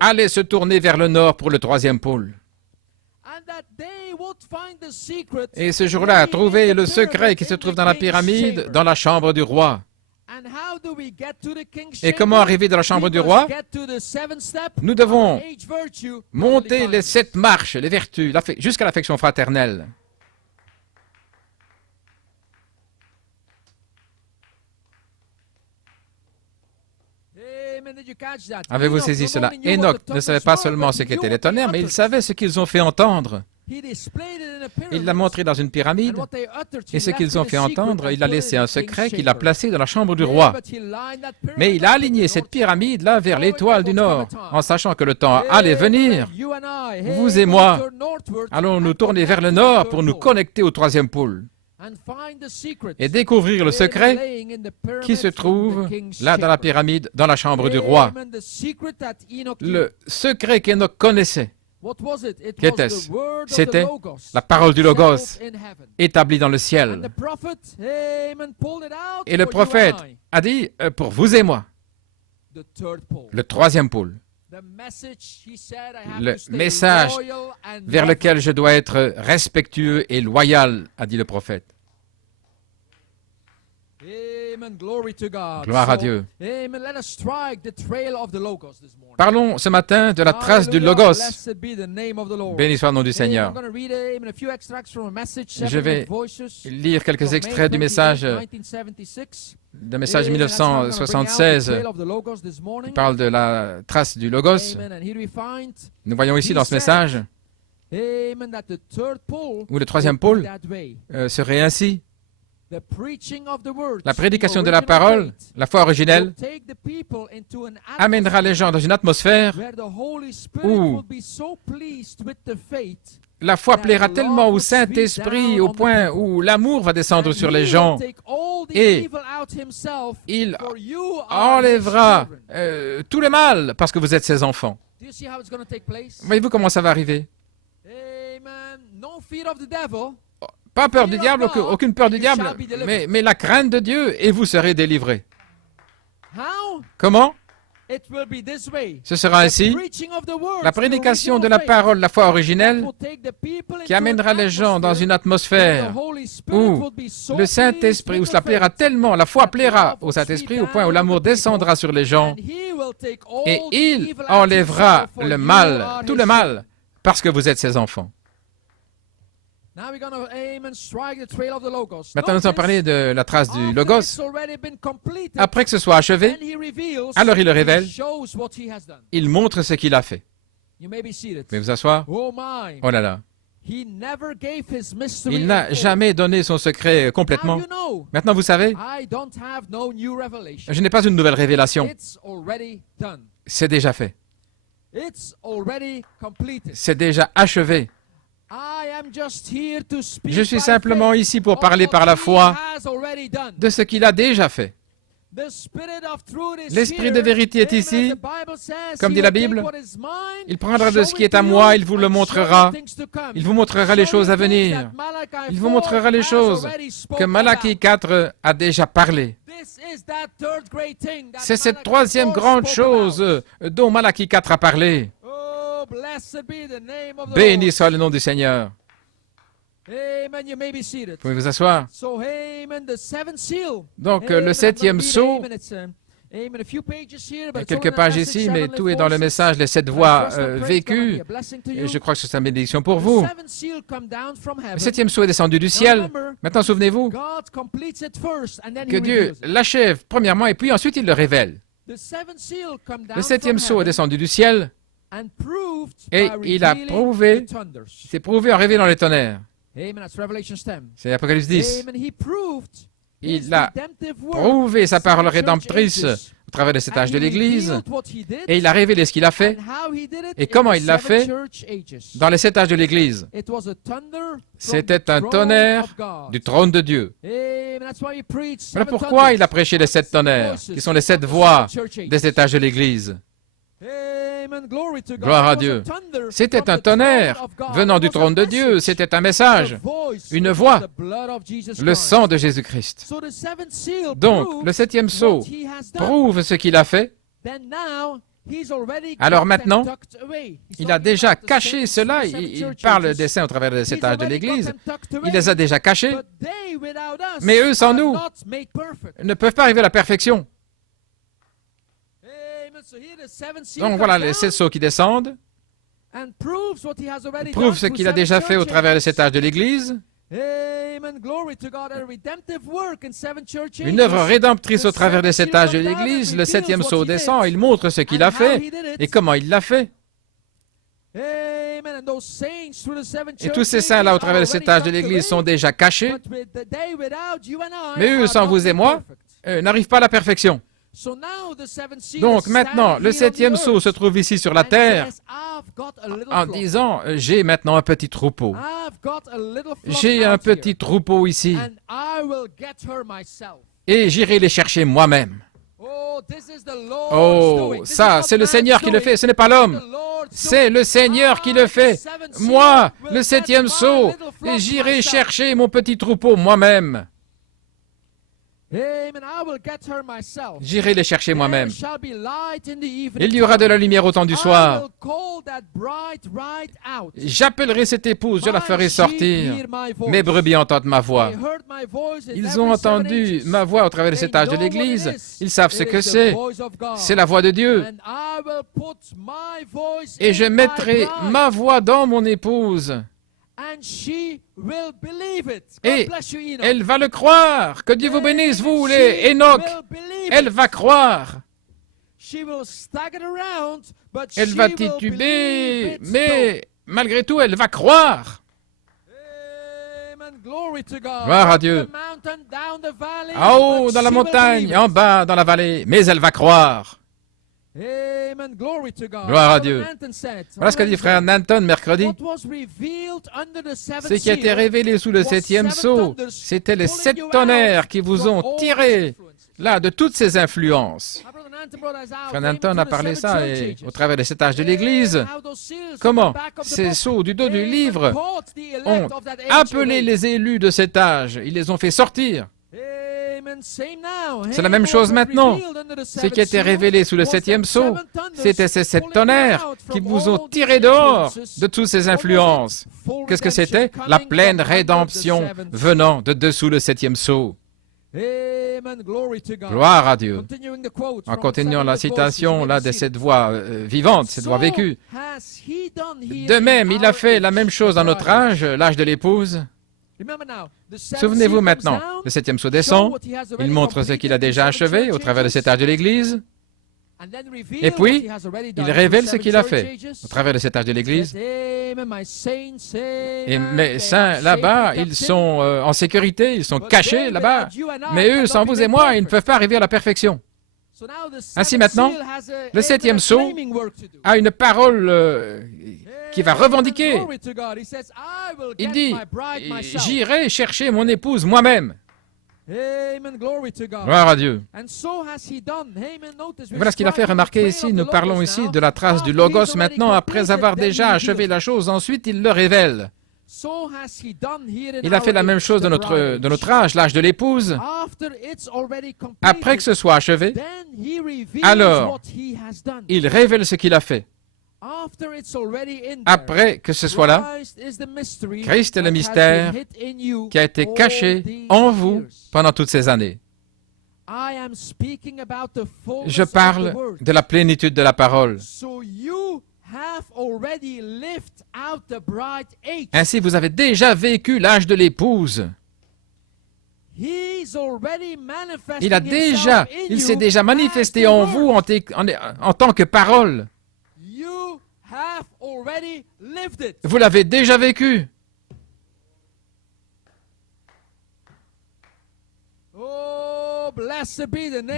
allait se tourner vers le Nord pour le 3e pôle. Et ce jour-là a trouvé le secret qui se trouve dans la pyramide, dans la chambre du roi. Et comment arriver dans la chambre du roi? Nous devons monter les 7 marches, les vertus, jusqu'à l'affection fraternelle. Avez-vous saisi cela? Enoch ne savait pas seulement ce qu'étaient les tonnerres, mais il savait ce qu'ils ont fait entendre. Il l'a montré dans une pyramide, et ce qu'ils ont fait entendre, il a laissé un secret qu'il a placé dans la chambre du roi. Mais il a aligné cette pyramide-là vers l'étoile du Nord, en sachant que le temps allait venir. Vous et moi allons nous tourner vers le Nord pour nous connecter au 3e pôle et découvrir le secret qui se trouve là dans la pyramide, dans la chambre du roi. Le secret qu'Enoch connaissait. Qu'était-ce? C'était la parole du Logos établie dans le ciel. Et le prophète a dit, pour vous et moi, le 3e pôle. Le message vers lequel je dois être respectueux et loyal, a dit le prophète. Gloire à Dieu. Parlons ce matin de la trace du Logos. Béni soit le nom du Seigneur. Je vais lire quelques extraits du message de 1976. Il parle de la trace du Logos. Nous voyons ici dans ce message où le 3e pôle serait ainsi. La prédication de la parole, la foi originelle, amènera les gens dans une atmosphère où La foi plaira tellement au Saint-Esprit au point où l'amour va descendre sur les gens et il enlèvera tout le mal parce que vous êtes ses enfants. Voyez-vous comment ça va arriver? Pas peur du diable, aucune peur du diable, mais la crainte de Dieu et vous serez délivrés. Comment? Ce sera ainsi, la prédication de la parole, la foi originelle, qui amènera les gens dans une atmosphère où le Saint-Esprit, où cela plaira tellement, la foi plaira au Saint-Esprit au point où l'amour descendra sur les gens et il enlèvera le mal, tout le mal, parce que vous êtes ses enfants. Maintenant, nous allons parler de la trace du Logos. Après que ce soit achevé, alors il le révèle, il montre ce qu'il a fait. Vous pouvez vous asseoir? Oh là là. Il n'a jamais donné son secret complètement. Maintenant, vous savez, je n'ai pas une nouvelle révélation. C'est déjà fait. C'est déjà achevé. Je suis simplement ici pour parler par la foi de ce qu'il a déjà fait. L'Esprit de vérité est ici, comme dit la Bible. Il prendra de ce qui est à moi, il vous le montrera. Il vous montrera les choses à venir. Il vous montrera les choses que Malachie 4 a déjà parlé. C'est cette troisième grande chose dont Malachie 4 a parlé. Béni soit le nom du Seigneur. Vous pouvez vous asseoir. Donc, le septième sceau, il y a quelques pages ici, mais tout est dans le message, les 7 voies vécues. Et je crois que c'est une bénédiction pour vous. Le septième sceau est descendu du ciel. Maintenant, souvenez-vous que Dieu l'achève premièrement et puis ensuite il le révèle. Le septième sceau est descendu du ciel et il a prouvé, c'est prouvé en révélant les tonnerres. C'est Apocalypse 10. Il a prouvé sa parole rédemptrice au travers de cet âge de l'Église et il a révélé ce qu'il a fait et comment il l'a fait dans les 7 âges de l'Église. C'était un tonnerre du trône de Dieu. Voilà pourquoi il a prêché les 7 tonnerres, qui sont les 7 voies des 7 âges de l'Église. Gloire à Dieu. C'était un tonnerre venant du trône de Dieu. C'était un message, une voix, le sang de Jésus-Christ. Donc, le septième sceau prouve ce qu'il a fait. Alors maintenant, il a déjà caché cela. Il parle des saints au travers des 7 âges de l'Église. Il les a déjà cachés. Mais eux, sans nous, ne peuvent pas arriver à la perfection. Donc voilà les 7 sceaux qui descendent, prouvent ce qu'il a déjà fait au travers des 7 âges de l'Église, une œuvre rédemptrice au travers des 7 âges de l'Église, le 7e sceau descend, il montre ce qu'il a fait et comment il l'a fait. Et tous ces saints-là au travers des 7 âges de l'Église sont déjà cachés, mais eux, sans vous et moi, n'arrivent pas à la perfection. Donc maintenant, le 7e sceau se trouve ici sur la terre en disant, j'ai maintenant un petit troupeau. J'ai un petit troupeau ici et j'irai les chercher moi-même. Oh, ça, c'est le Seigneur qui le fait, ce n'est pas l'homme. C'est le Seigneur qui le fait. Moi, le 7e sceau, et j'irai chercher mon petit troupeau moi-même. J'irai les chercher moi-même. Il y aura de la lumière au temps du soir. J'appellerai cette épouse, je la ferai sortir. Mes brebis entendent ma voix. Ils ont entendu ma voix au travers de cet âge de l'Église. Ils savent ce que c'est. C'est la voix de Dieu. Et je mettrai ma voix dans mon épouse. Et elle va le croire. Que Dieu vous bénisse, vous, les Enoch. Elle va croire. Elle va tituber, mais malgré tout, elle va croire. Gloire à Dieu. En haut, dans la montagne, en bas, dans la vallée, mais elle va croire. Amen. Glory to God. Gloire à Dieu. Brother Nanton said, Voilà ce qu'a dit frère Nanton mercredi. what was revealed under the seventh Ce qui a été seal révélé sous le was septième seven sceau, thunders c'était les pulling 7 you out tonnerres qui vous from ont all tiré influences. là de toutes ces influences. Our brother Nanton brought us out, Frère came Nanton to a the parlé seven ça church et ages. au travers des 7 âges de l'Église. How those seals on the Comment back of the ces book, sceaux du dos du amen, livre caught the elect ont of that age appelé away. les élus de cet âge. Ils les ont fait sortir. Amen. Same now. C'est la même chose maintenant. Ce qui a été révélé sous le septième sceau, c'était ces 7 tonnerres qui vous ont tiré dehors de toutes ces influences. Qu'est-ce que c'était? La pleine rédemption venant de dessous le septième sceau. Gloire à Dieu. En continuant la citation là de cette voix vivante, cette voix vécue. De même, il a fait la même chose dans notre âge, l'âge de l'épouse. Souvenez-vous maintenant, le septième sceau descend, il montre ce qu'il a déjà achevé au travers de cet âge de l'Église, et puis il révèle ce qu'il a fait au travers de cet âge de l'Église. Et mes saints là-bas, ils sont en sécurité, ils sont cachés là-bas, mais eux, sans vous et moi, ils ne peuvent pas arriver à la perfection. Ainsi maintenant, le septième sceau a une parole qui va revendiquer. Il dit, j'irai chercher mon épouse moi-même. Gloire à Dieu. Voilà ce qu'il a fait remarquer ici. Nous parlons ici de la trace du Logos maintenant, après avoir déjà achevé la chose. Ensuite, il le révèle. Il a fait la même chose de notre âge, l'âge de l'épouse. Après que ce soit achevé, alors il révèle ce qu'il a fait. Après que ce soit là, Christ est le mystère qui a été caché en vous pendant toutes ces années. Je parle de la plénitude de la parole. Ainsi, vous avez déjà vécu l'âge de l'épouse. Il s'est déjà manifesté en vous en tant que parole. Vous l'avez déjà vécu.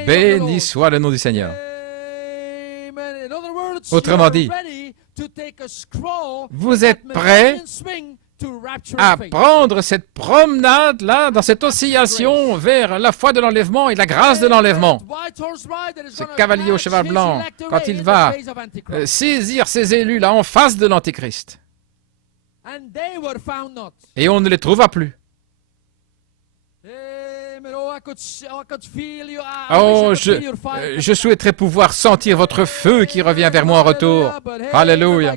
Béni soit le nom du Seigneur. Autrement dit, vous êtes prêts à prendre cette promenade-là, dans cette oscillation vers la foi de l'enlèvement et la grâce de l'enlèvement. Ce cavalier au cheval blanc, quand il va saisir ces élus-là en face de l'Antéchrist. Et on ne les trouvera plus. Oh, je souhaiterais pouvoir sentir votre feu qui revient vers moi en retour. Alléluia.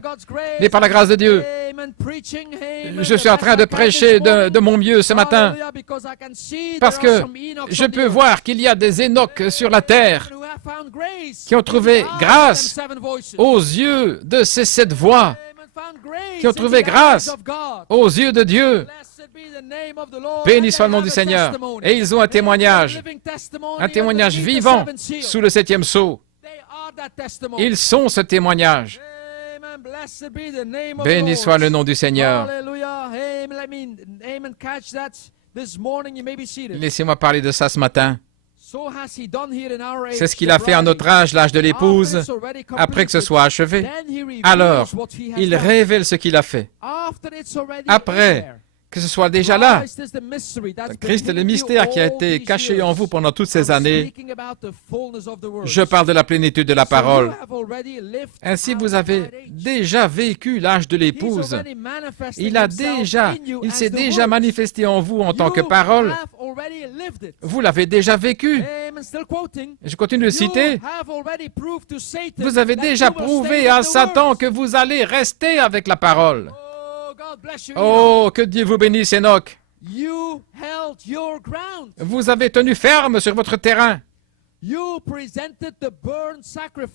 Mais par la grâce de Dieu, je suis en train de prêcher de mon mieux ce matin parce que je peux voir qu'il y a des Énoch sur la terre qui ont trouvé grâce aux yeux de ces 7 voix, qui ont trouvé grâce aux yeux de Dieu. Béni soit le nom du Seigneur. Et ils ont un témoignage vivant sous le 7e sceau. Ils sont ce témoignage. Béni soit le nom du Seigneur. Laissez-moi parler de ça ce matin. C'est ce qu'il a fait en notre âge, l'âge de l'épouse, après que ce soit achevé. Alors, il révèle ce qu'il a fait. Après que ce soit déjà là, Christ est le mystère qui a été caché en vous pendant toutes ces années. Je parle de la plénitude de la parole. Ainsi, vous avez déjà vécu l'âge de l'épouse. Il s'est déjà manifesté en vous en tant que parole. Vous l'avez déjà vécu. Je continue de citer. Vous avez déjà prouvé à Satan que vous allez rester avec la parole. Oh, que Dieu vous bénisse, Enoch. Vous avez tenu ferme sur votre terrain.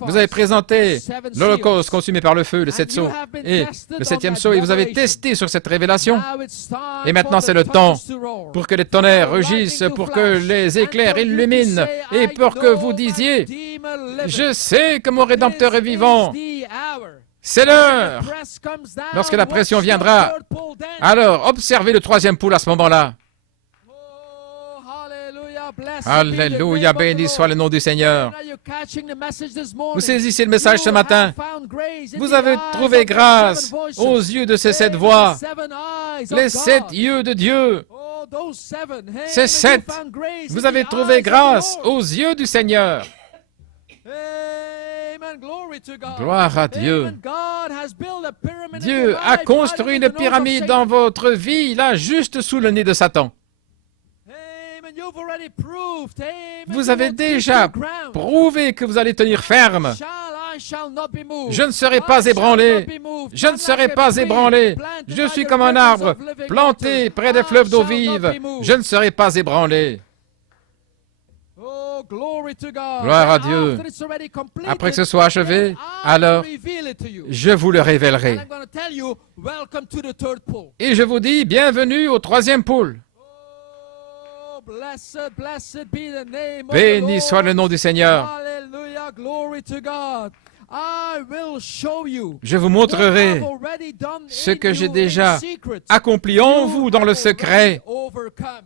Vous avez présenté l'Holocauste consumé par le feu, le 7 sceaux, et le 7e sceau, et vous avez testé sur cette révélation. Et maintenant, c'est le temps pour que les tonnerres rugissent, pour que les éclairs illuminent, et pour que vous disiez, je sais que mon Rédempteur est vivant. C'est l'heure. Lorsque la pression viendra, alors observez le 3e pouls à ce moment-là. Alléluia, béni soit le nom du Seigneur. Vous saisissez le message ce matin. Vous avez trouvé grâce aux yeux de ces 7 voix, les 7 yeux de Dieu. Ces 7, vous avez trouvé grâce aux yeux du Seigneur. Gloire à Dieu. Dieu a construit une pyramide dans votre vie, là, juste sous le nez de Satan. Vous avez déjà prouvé que vous allez tenir ferme. Je ne serai pas ébranlé. Je ne serai pas ébranlé. Je suis comme un arbre planté près des fleuves d'eau vive. Je ne serai pas ébranlé. Gloire à Dieu. Après que ce soit achevé, alors je vous le révélerai. Et je vous dis, bienvenue au 3e pôle. Béni soit le nom du Seigneur. Je vous montrerai ce que j'ai déjà accompli en vous dans le secret.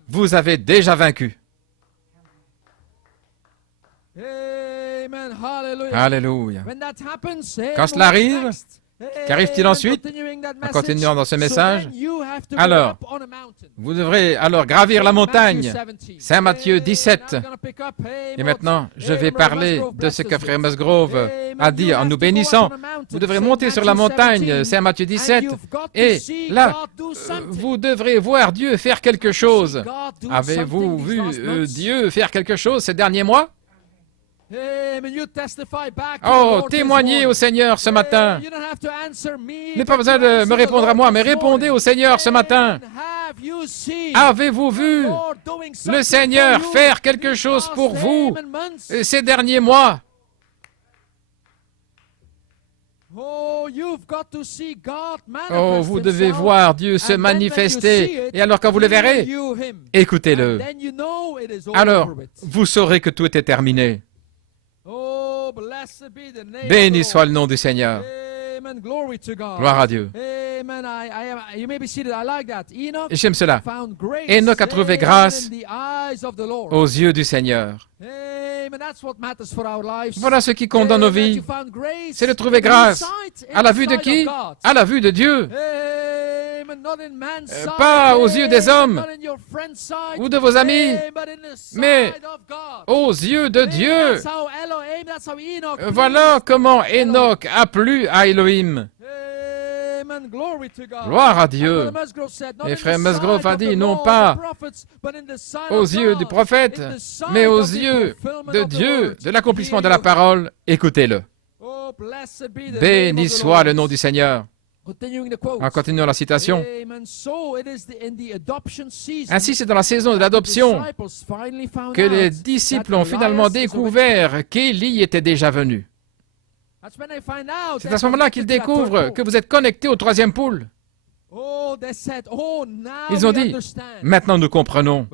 Vous avez déjà vaincu. Alléluia. Quand cela arrive, qu'arrive-t-il ensuite? En continuant dans ce message, alors, vous devrez alors gravir la montagne. Saint Matthieu 17. Et maintenant, je vais parler de ce que Frère Musgrove a dit en nous bénissant. Vous devrez monter sur la montagne, Saint Matthieu 17, et là, vous devrez voir Dieu faire quelque chose. Avez-vous vu Dieu faire quelque chose ces derniers mois? Oh, témoignez au Seigneur ce matin. Il n'est pas besoin de me répondre à moi, mais répondez au Seigneur ce matin. Avez-vous vu le Seigneur faire quelque chose pour vous ces derniers mois? Oh, vous devez voir Dieu se manifester. Et alors quand vous le verrez, écoutez-le. Alors, vous saurez que tout est terminé. Béni soit le nom du Seigneur. Gloire à Dieu. Et j'aime cela. Enoch a trouvé grâce aux yeux du Seigneur. Voilà ce qui compte dans nos vies. C'est de trouver grâce. À la vue de qui? À la vue de Dieu. Pas aux yeux des hommes ou de vos amis, mais aux yeux de Dieu. Voilà comment Enoch a plu à Elohim. Gloire à Dieu. Et Frère Musgrove a dit, non pas aux yeux du prophète, mais aux yeux de Dieu, de l'accomplissement de la parole. Écoutez-le. Béni soit le nom du Seigneur. En continuant la citation. Ainsi, c'est dans la saison de l'adoption que les disciples ont finalement découvert qu'Élie était déjà venu. C'est à ce moment-là qu'ils découvrent que vous êtes connectés au 3e pôle. Ils ont dit, maintenant nous comprenons.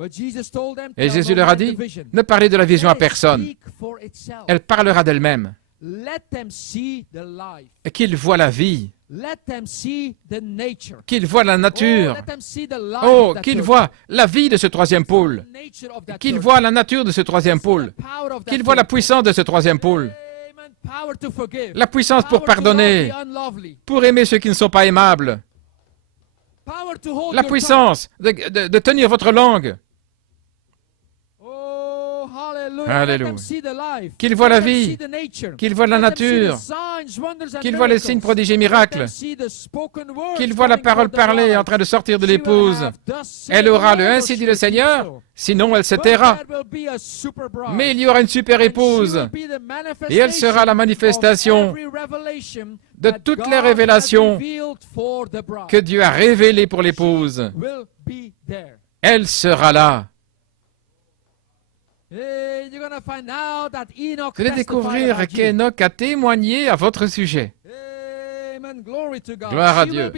Et Jésus leur a dit, ne parlez de la vision à personne. Elle parlera d'elle-même. Et qu'ils voient la vie. Qu'ils voient la nature. Oh, qu'ils voient la vie de ce 3e pôle. Qu'ils voient la nature de ce 3e pôle. Qu'ils voient la puissance de ce 3e pôle. La puissance pour pardonner, pour aimer ceux qui ne sont pas aimables. La puissance de tenir votre langue. Alléluia. Qu'il voit la vie, qu'il voit la nature, qu'il voit les signes, prodiges et miracles, qu'il voit la parole parlée en train de sortir de l'épouse. Elle aura le ainsi dit le Seigneur, sinon elle se taira. Mais il y aura une super épouse, et elle sera la manifestation de toutes les révélations que Dieu a révélées pour l'épouse. Elle sera là. Vous allez découvrir qu'Enoch a témoigné à votre sujet. Gloire à Dieu.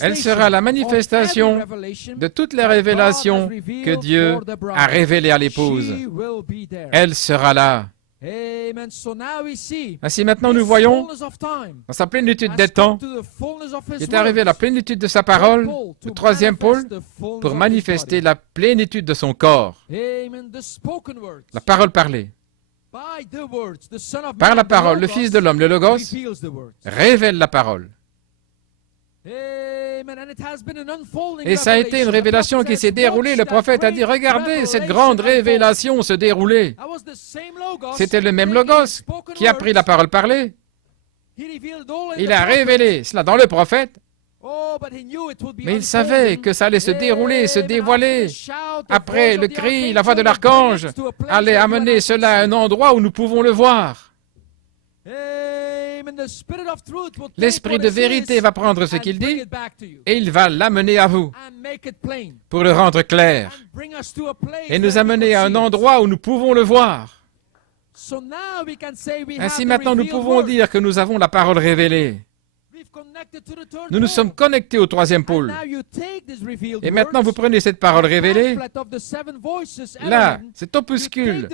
Elle sera la manifestation de toutes les révélations que Dieu a révélées à l'épouse. Elle sera là. Amen. So now we see Ainsi maintenant nous voyons, fullness of time dans sa plénitude has des temps, come to the fullness of His il est arrivé à la words. plénitude de sa parole, le troisième pôle, manifest the fullness pour of His manifester body. la plénitude de son corps. Amen. The spoken words. La parole parlée. By the words, the Son of Par Man, la the parole, le Logos, Fils de l'homme, le Logos, reveals the words. révèle la parole. Amen. And it has been an unfolding Et ça a été une révélation qui s'est déroulée. Le prophète a dit, regardez, cette grande révélation se dérouler. C'était le même Logos qui a pris la parole parlée. Il a révélé cela dans le prophète, mais il savait que ça allait se dérouler, se dévoiler. Après, le cri, la voix de l'archange allait amener cela à un endroit où nous pouvons le voir. L'esprit de vérité va prendre ce qu'il dit et il va l'amener à vous pour le rendre clair et nous amener à un endroit où nous pouvons le voir. Ainsi maintenant nous pouvons dire que nous avons la parole révélée. Nous nous sommes connectés au troisième pôle. Et maintenant vous prenez cette parole révélée, là, cet opuscule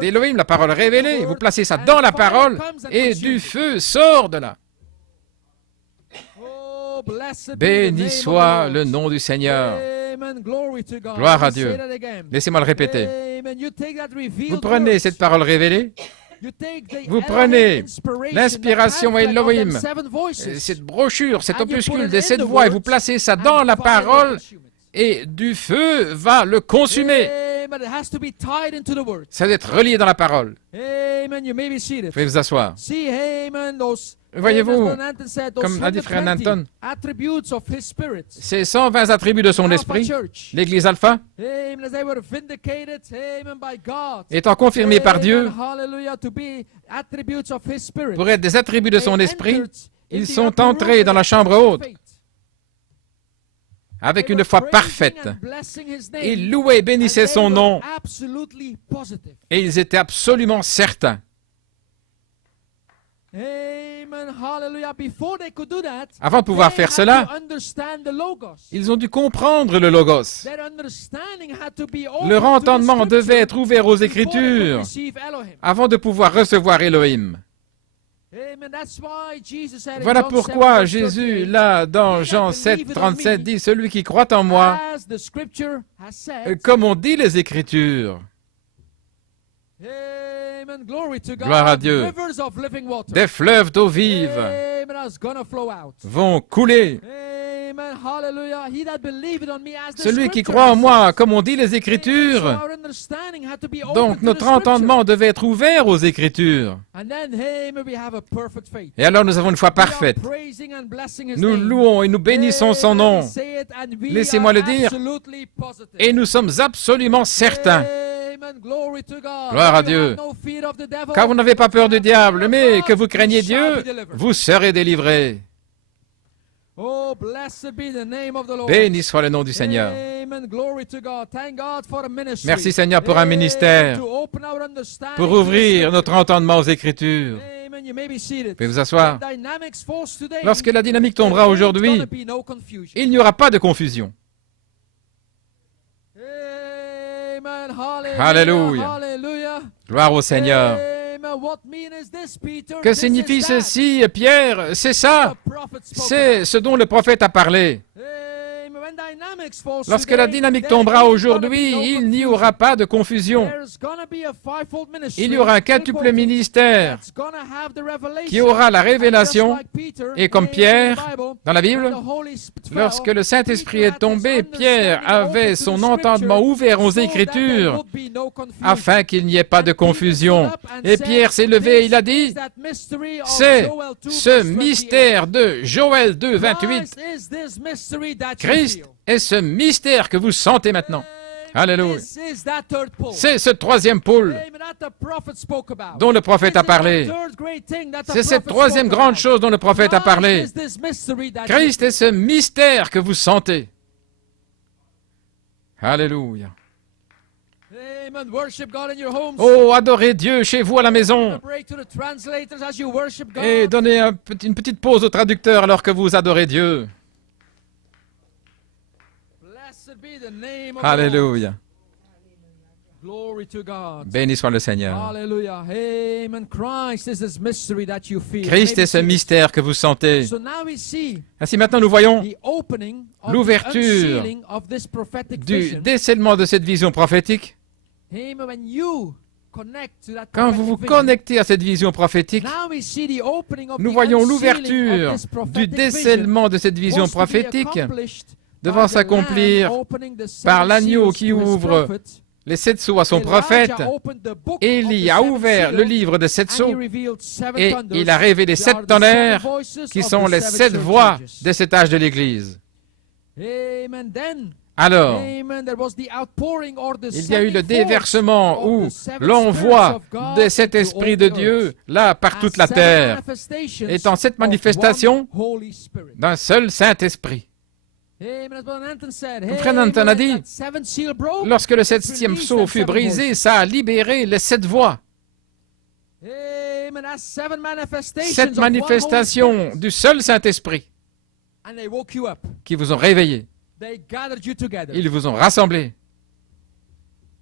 d'Élohim, la parole révélée, vous placez ça dans la parole et du feu sort de là. Béni soit le nom du Seigneur. Gloire à Dieu. Laissez-moi le répéter. Vous prenez cette parole révélée, vous prenez l'inspiration Elohim, cette brochure, cet opuscule des 7 voix, et vous placez ça dans la parole, et du feu va le consumer. Ça doit être relié dans la parole. Vous pouvez vous asseoir. Voyez-vous, comme a dit Frère Nanton, ces 120 attributs de son esprit, l'Église Alpha, étant confirmés par Dieu pour être des attributs de son esprit, ils sont entrés dans la chambre haute avec une foi parfaite. Ils louaient et bénissaient son nom et ils étaient absolument certains. Avant de pouvoir faire cela, ils ont dû comprendre le Logos. Leur entendement devait être ouvert aux Écritures avant de pouvoir recevoir Elohim. Voilà pourquoi Jésus, là, dans Jean 7, 37, dit « Celui qui croit en moi, comme on dit les Écritures. » Gloire à Dieu. Des fleuves d'eau vive vont couler. Celui qui croit en moi, comme on dit les Écritures. Donc notre entendement devait être ouvert aux Écritures. Et alors nous avons une foi parfaite. Nous louons et nous bénissons son nom. Laissez-moi le dire. Et nous sommes absolument certains. Gloire à Dieu. Car vous n'avez pas peur du diable, mais que vous craignez Dieu, vous serez délivrés. Béni soit le nom du Seigneur. Merci Seigneur pour un ministère, pour ouvrir notre entendement aux Écritures. Vous pouvez vous asseoir. Lorsque la dynamique tombera aujourd'hui, il n'y aura pas de confusion. Alléluia. Gloire au Seigneur. Que signifie ceci, Pierre? C'est ça. C'est ce dont le prophète a parlé. Lorsque la dynamique tombera aujourd'hui, il n'y aura pas de confusion. Il y aura un quintuple ministère qui aura la révélation. Et comme Pierre, dans la Bible, lorsque le Saint-Esprit est tombé, Pierre avait son entendement ouvert aux Écritures afin qu'il n'y ait pas de confusion. Et Pierre s'est levé et il a dit, c'est ce mystère de Joël 2, 28. Christ est ce mystère que vous sentez maintenant. Alléluia. C'est ce troisième pôle dont le prophète a parlé. C'est cette troisième grande chose dont le prophète a parlé. Christ est ce mystère que vous sentez. Alléluia. Oh, adorez Dieu chez vous à la maison. Et donnez une petite pause au traducteur alors que vous adorez Dieu. Alléluia. Glory to God. Béni soit le Seigneur. Hallelujah. Amen. Christ is this mystery that you feel. Christ est ce mystère que vous sentez. So now we see Ainsi maintenant nous voyons the opening of l'ouverture the unsealing of this prophetic du vision. décèlement de cette vision prophétique. Amen. When you connect to that Quand vous vous prophetic vision, connectez à cette vision prophétique, now we see the opening of nous the voyons unsealing l'ouverture of this du prophetic décèlement de cette vision vision was to be prophétique accomplished devant by the s'accomplir Lamb opening the par seven l'agneau seals qui to his ouvre prophet. les 7 sceaux à son prophète. Elijah opened the book of Élie the a seven ouvert le seals, livre de 7 and he sceaux revealed seven et thunders. il a révélé They are 7 the tonnerres seven voices qui of sont the les seven 7 church voix ages. de cet âge de l'Église. Amen. Then, Alors, amen, there was the outpouring or the il y a eu le sending forth déversement of ou the seven l'envoi spirits of God de cet into Esprit all de the Dieu earth. là par As toute la seven terre, manifestations étant cette of manifestation one Holy Spirit. d'un seul Saint-Esprit. Amen. As Brother Anton said, Comme Frère Anton a when dit, that seventh seal broke, lorsque le it 7e released sceau that fut seven brisé, voices. ça a libéré les 7 voix. Amen. As seven manifestations Cette of one Holy manifestation Spirit. du seul Saint-Esprit And they woke you up. qui vous ont réveillé. They gathered you together. Ils vous ont rassemblés.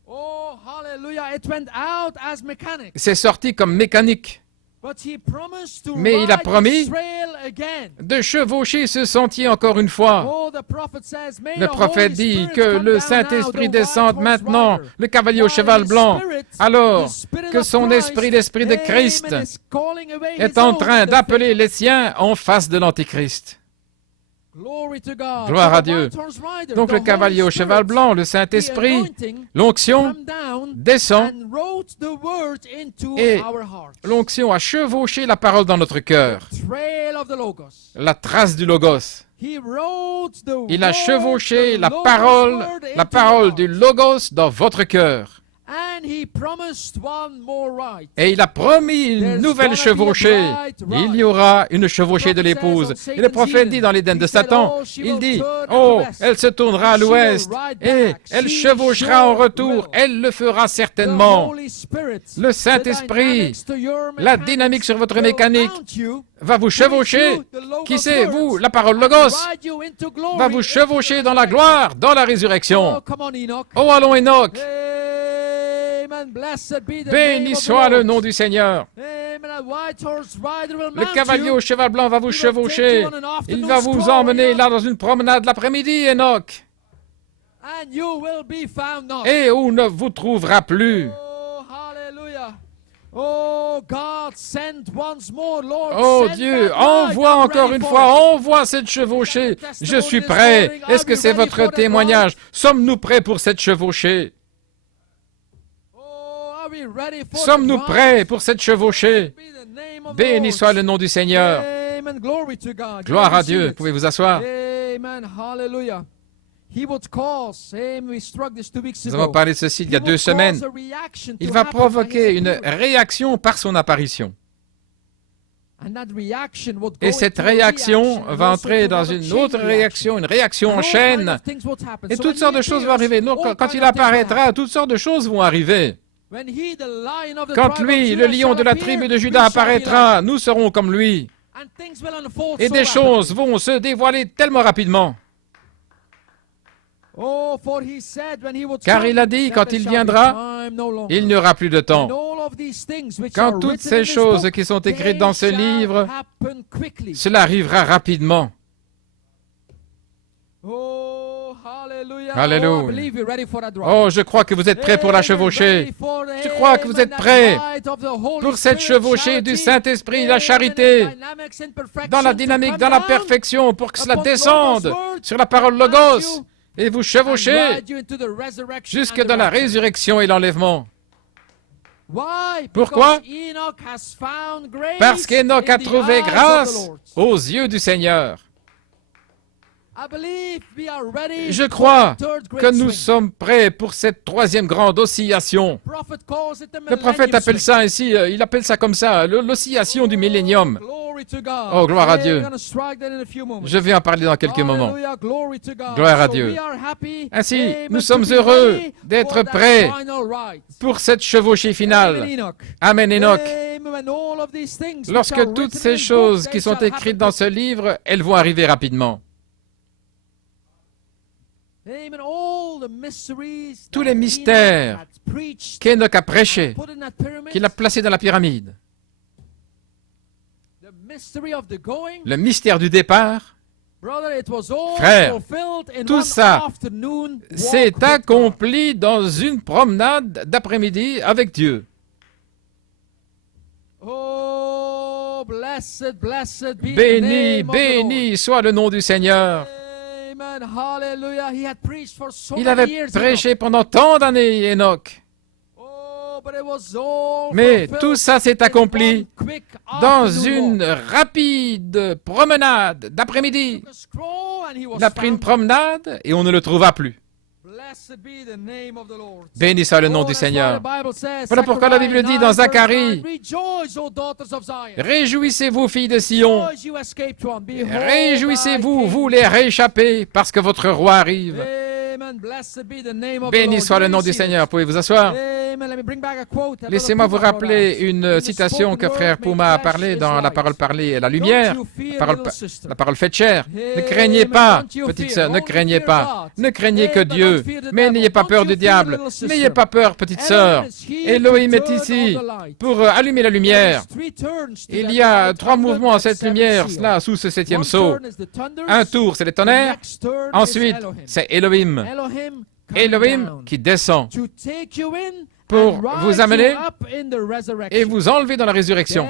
Oh, hallelujah. It went out as mechanics. C'est sorti comme mécanique. But he promised to Mais il a ride promis Israel again. de chevaucher ce sentier encore une fois. Oh, the prophet says, may Le the prophète Holy dit Spirit que come le down Saint-Esprit now, the descende white maintenant, horse rider. le cavalier au While cheval his blanc, spirit, alors the spirit que of son Christ, esprit, l'esprit de Christ, amen, is calling away est his en own train in the d'appeler field. les siens en face de l'Antichrist. Glory to God. Gloire So à the Dieu. white horse rider, Donc the le cavalier Holy au cheval Spirit, blanc, le the Saint-Esprit, anointing, l'onction come down descend, and wrote the word into et our hearts. l'onction a chevauché la parole dans notre cœur, Trail of the Logos. la trace du Logos. He wrote the Il a word, chevauché the la Logos parole, word la into parole your du heart. Logos dans votre cœur. And he promised one more ride. Et il a promis une There's nouvelle gonna be a chevauchée. bright ride. Il y aura une chevauchée de The prophet l'épouse. says of Et le prophète Satan's dit dans l'Éden Eden, de he said, Satan, oh, she il will dit, turn at oh, the west. elle se tournera à She will l'ouest ride et back. elle She chevauchera en sure retour. will. Elle le fera The certainement. Holy Spirit, Le the Saint-Esprit, dynamics to your la mechanics dynamique sur votre will mécanique mount you, va vous chevaucher. Qui sait, vous, la parole Logos, ride you into glory, va vous into chevaucher the dans la resurrection. gloire, dans la Oh, résurrection. come on, Enoch. Oh, allons Enoch. Amen. Blessed be the name Béni of the soit le Lord. nom du Seigneur. Amen. A white horse rider will Le mount cavalier you. au cheval blanc va vous He will take chevaucher. you on an Il afternoon va vous stroll, emmener Enoch, là dans une promenade l'après-midi, Enoch. and you will be found not. Et où ne vous trouvera plus. Oh, hallelujah. Oh, God, send once more, Lord. Oh send Dieu, that ride. envoie I'm encore ready une for fois, it. envoie cette chevauchée. Je suis prêt. Est-ce que c'est votre témoignage? Sommes-nous prêts pour cette chevauchée? Oh, are we ready for Sommes-nous the prêts ride? pour cette chevauchée? Be the name of the Béni Lord. soit le nom du Seigneur. Amen. Glory to God. Gloire You à see Dieu. it. Pouvez-vous asseoir? Amen. Hallelujah. He would cause, amen, we struck this 2 weeks Nous ago. avons parlé de ceci il y a He 2 would semaines. cause a reaction to Il va happen by provoquer his une appearance. réaction par son apparition. And that reaction would go Et cette into a réaction reaction and va also entrer into dans another une chain autre réaction, une réaction And en all kind chaîne. of things would happen. Et So toutes when sortes he de choses vont appears, arriver. Donc, all quand kind il of things will apparaîtra, happen. toutes sortes de choses vont arriver. When he, the lion of the Quand tribe lui, of le Judah, lion shall de la appear, tribu de we Juda shall be apparaîtra, like. nous serons comme lui. And things will unfold Et so des choses rapidly. vont se dévoiler tellement rapidement. Oh, for he said when he would Car come, il a dit, that quand there il shall be viendra, time no longer. il n'y aura plus de And temps. all of these things which Quand are toutes written ces in this choses book, qui sont they écrites dans ce shall livre, happen quickly. cela arrivera rapidement. Oh, hallelujah. Alléluia. Oh, I believe you're ready for that ride. Oh, je crois que vous êtes prêts pour la chevauchée. Je crois que vous êtes prêts pour cette chevauchée du Saint-Esprit, la charité, dans la dynamique, dans la perfection, pour que cela descende sur la parole Logos et vous chevauchez jusque dans la résurrection et l'enlèvement. Pourquoi? Parce qu'Enoch a trouvé grâce aux yeux du Seigneur. Je crois que nous sommes prêts pour cette troisième grande oscillation. Le prophète appelle ça ici, il appelle ça comme ça, l'oscillation du millénium. Oh, gloire à Dieu. Je vais en parler dans quelques moments. Gloire à Dieu. Ainsi, nous sommes heureux d'être prêts pour cette chevauchée finale. Amen, Enoch. Lorsque toutes ces choses qui sont écrites dans ce livre, elles vont arriver rapidement. Tous les mystères qu'Enoch a prêchés, qu'il a placés dans la pyramide. Le mystère du départ, frère, tout ça s'est accompli dans une promenade d'après-midi avec Dieu. Béni, béni soit le nom du Seigneur. Il avait prêché pendant tant d'années, Enoch. Mais tout ça s'est accompli dans une rapide promenade d'après-midi. Il a pris une promenade et on ne le trouva plus. Béni soit le nom du Seigneur. Voilà pourquoi la Bible dit dans Zacharie, réjouissez-vous, filles de Sion. Réjouissez-vous, vous les réchappés, parce que votre roi arrive. Béni soit le nom du Seigneur. Pouvez vous asseoir? Laissez-moi vous rappeler une citation que frère Puma a parlé dans la parole parlée et la lumière, la parole faite chair. Ne craignez pas, petite sœur, ne craignez pas. Ne craignez que Dieu, mais n'ayez pas peur du diable. N'ayez pas peur, petite sœur. Elohim est ici pour allumer la lumière. Il y a 3 mouvements à cette lumière, là, sous ce 7e sceau. Un tour, c'est les tonnerres. Ensuite, c'est Elohim. Elohim qui descend pour vous amener et vous enlever dans la résurrection.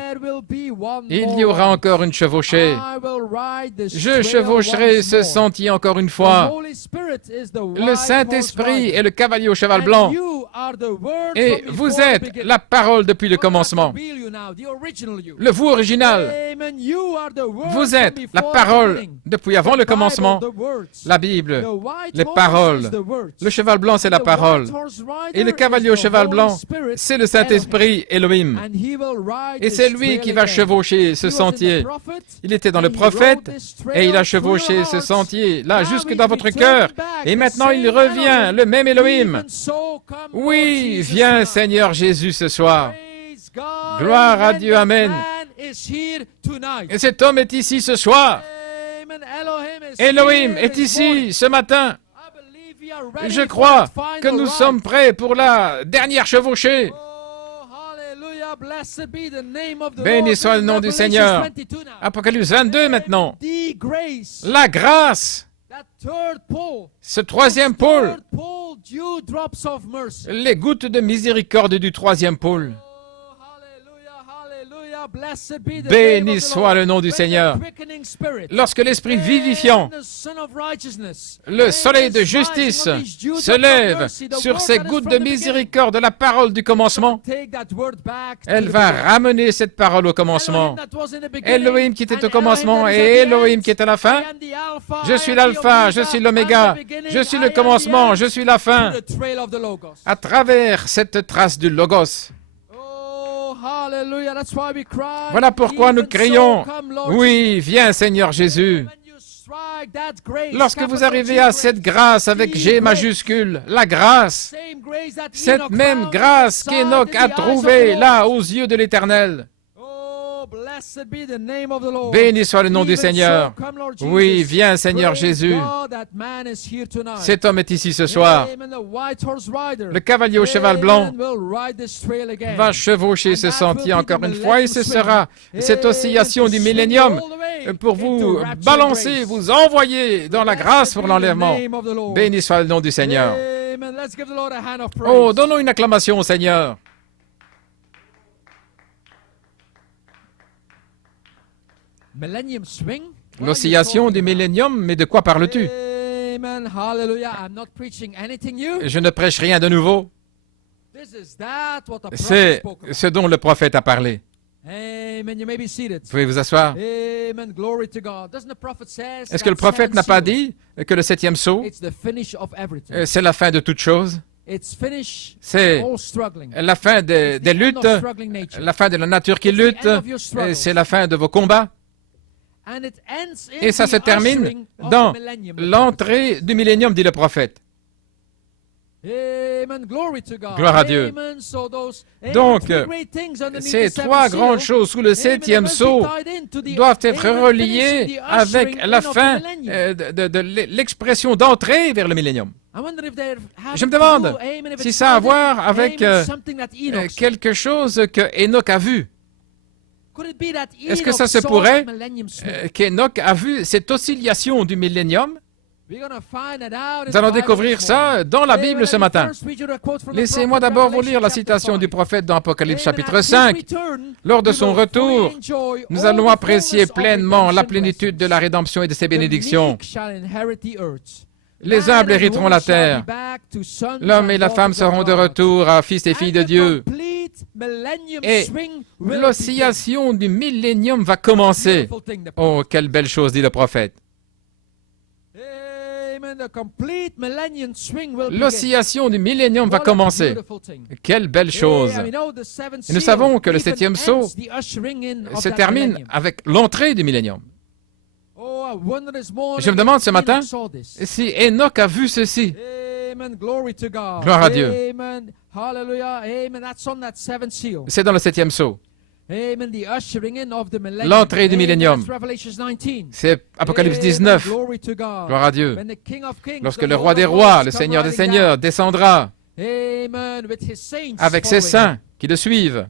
Il y aura encore une chevauchée. Je chevaucherai ce sentier encore une fois. Le Saint-Esprit est le cavalier au cheval blanc. Et vous êtes la parole depuis le commencement. Le vous original. Vous êtes la parole depuis avant le commencement. La Bible, les paroles. Le cheval blanc, c'est la parole. Et le cavalier au cheval blanc, c'est le Saint-Esprit Elohim. Et c'est lui qui va chevaucher ce sentier. Il était dans le prophète et il a chevauché ce sentier, là, jusque dans votre cœur. Et maintenant, il revient, le même Elohim. Oui, viens Seigneur Jésus ce soir. Gloire à Dieu, Amen. Et cet homme est ici ce soir. Elohim est ici ce matin. Je crois que nous sommes prêts pour la dernière chevauchée. Béni soit le nom du Seigneur. Apocalypse 22 maintenant. La grâce. Ce 3e pôle. Les gouttes de miséricorde du 3e pôle. Béni soit le nom du Seigneur. Lorsque l'Esprit vivifiant, le soleil de justice se lève sur ces gouttes de miséricorde de la parole du commencement, elle va ramener cette parole au commencement. Elohim qui était au commencement et Elohim qui est à la fin. Je suis l'alpha, je suis l'oméga, je suis le commencement, je suis la fin. À travers cette trace du Logos. Voilà pourquoi nous crions, oui, viens Seigneur Jésus. Lorsque vous arrivez à cette grâce avec G majuscule, la grâce, cette même grâce qu'Enoch a trouvée là aux yeux de l'Éternel. Béni soit le nom du Seigneur. Oui, viens Seigneur Jésus. Cet homme est ici ce soir. Le cavalier au cheval blanc va chevaucher ce sentier encore une fois et ce sera cette oscillation du millénium pour vous balancer, vous envoyer dans la grâce pour l'enlèvement. Béni soit le nom du Seigneur. Oh, donnons une acclamation au Seigneur. L'oscillation du millénium, mais de quoi parles-tu? Je ne prêche rien de nouveau. C'est ce dont le prophète a parlé. Vous pouvez vous asseoir. Est-ce que le prophète n'a pas dit que le 7e sceau, c'est la fin de toute chose? C'est la fin des luttes, la fin de la nature qui lutte, c'est la fin de vos combats. Et ça se termine dans l'entrée du millénium, dit le prophète. Gloire à Dieu. Donc, ces trois grandes choses sous le septième sceau doivent être reliées avec la fin de l'expression d'entrée vers le millénium. Je me demande si ça a à voir avec quelque chose que Enoch a vu. Est-ce que ça se pourrait qu'Enoch a vu cette oscillation du millénium? Nous allons découvrir ça dans la Bible ce matin. Laissez-moi d'abord vous lire la citation du prophète dans Apocalypse chapitre 5. Lors de son retour, nous allons apprécier pleinement la plénitude de la rédemption et de ses bénédictions. Les humbles hériteront la terre. L'homme et la femme seront de retour à fils et filles de Dieu. Et l'oscillation du millénium va commencer. Oh, quelle belle chose, dit le prophète. L'oscillation du millénium va commencer. Quelle belle chose. Et nous savons que le septième sceau se termine avec l'entrée du millénium. Je me demande ce matin si Enoch a vu ceci. Gloire à Dieu. C'est dans le septième sceau. L'entrée du millénium. C'est Apocalypse 19. Gloire à Dieu. Lorsque le roi des rois, le Seigneur des seigneurs, descendra avec ses saints qui le suivent.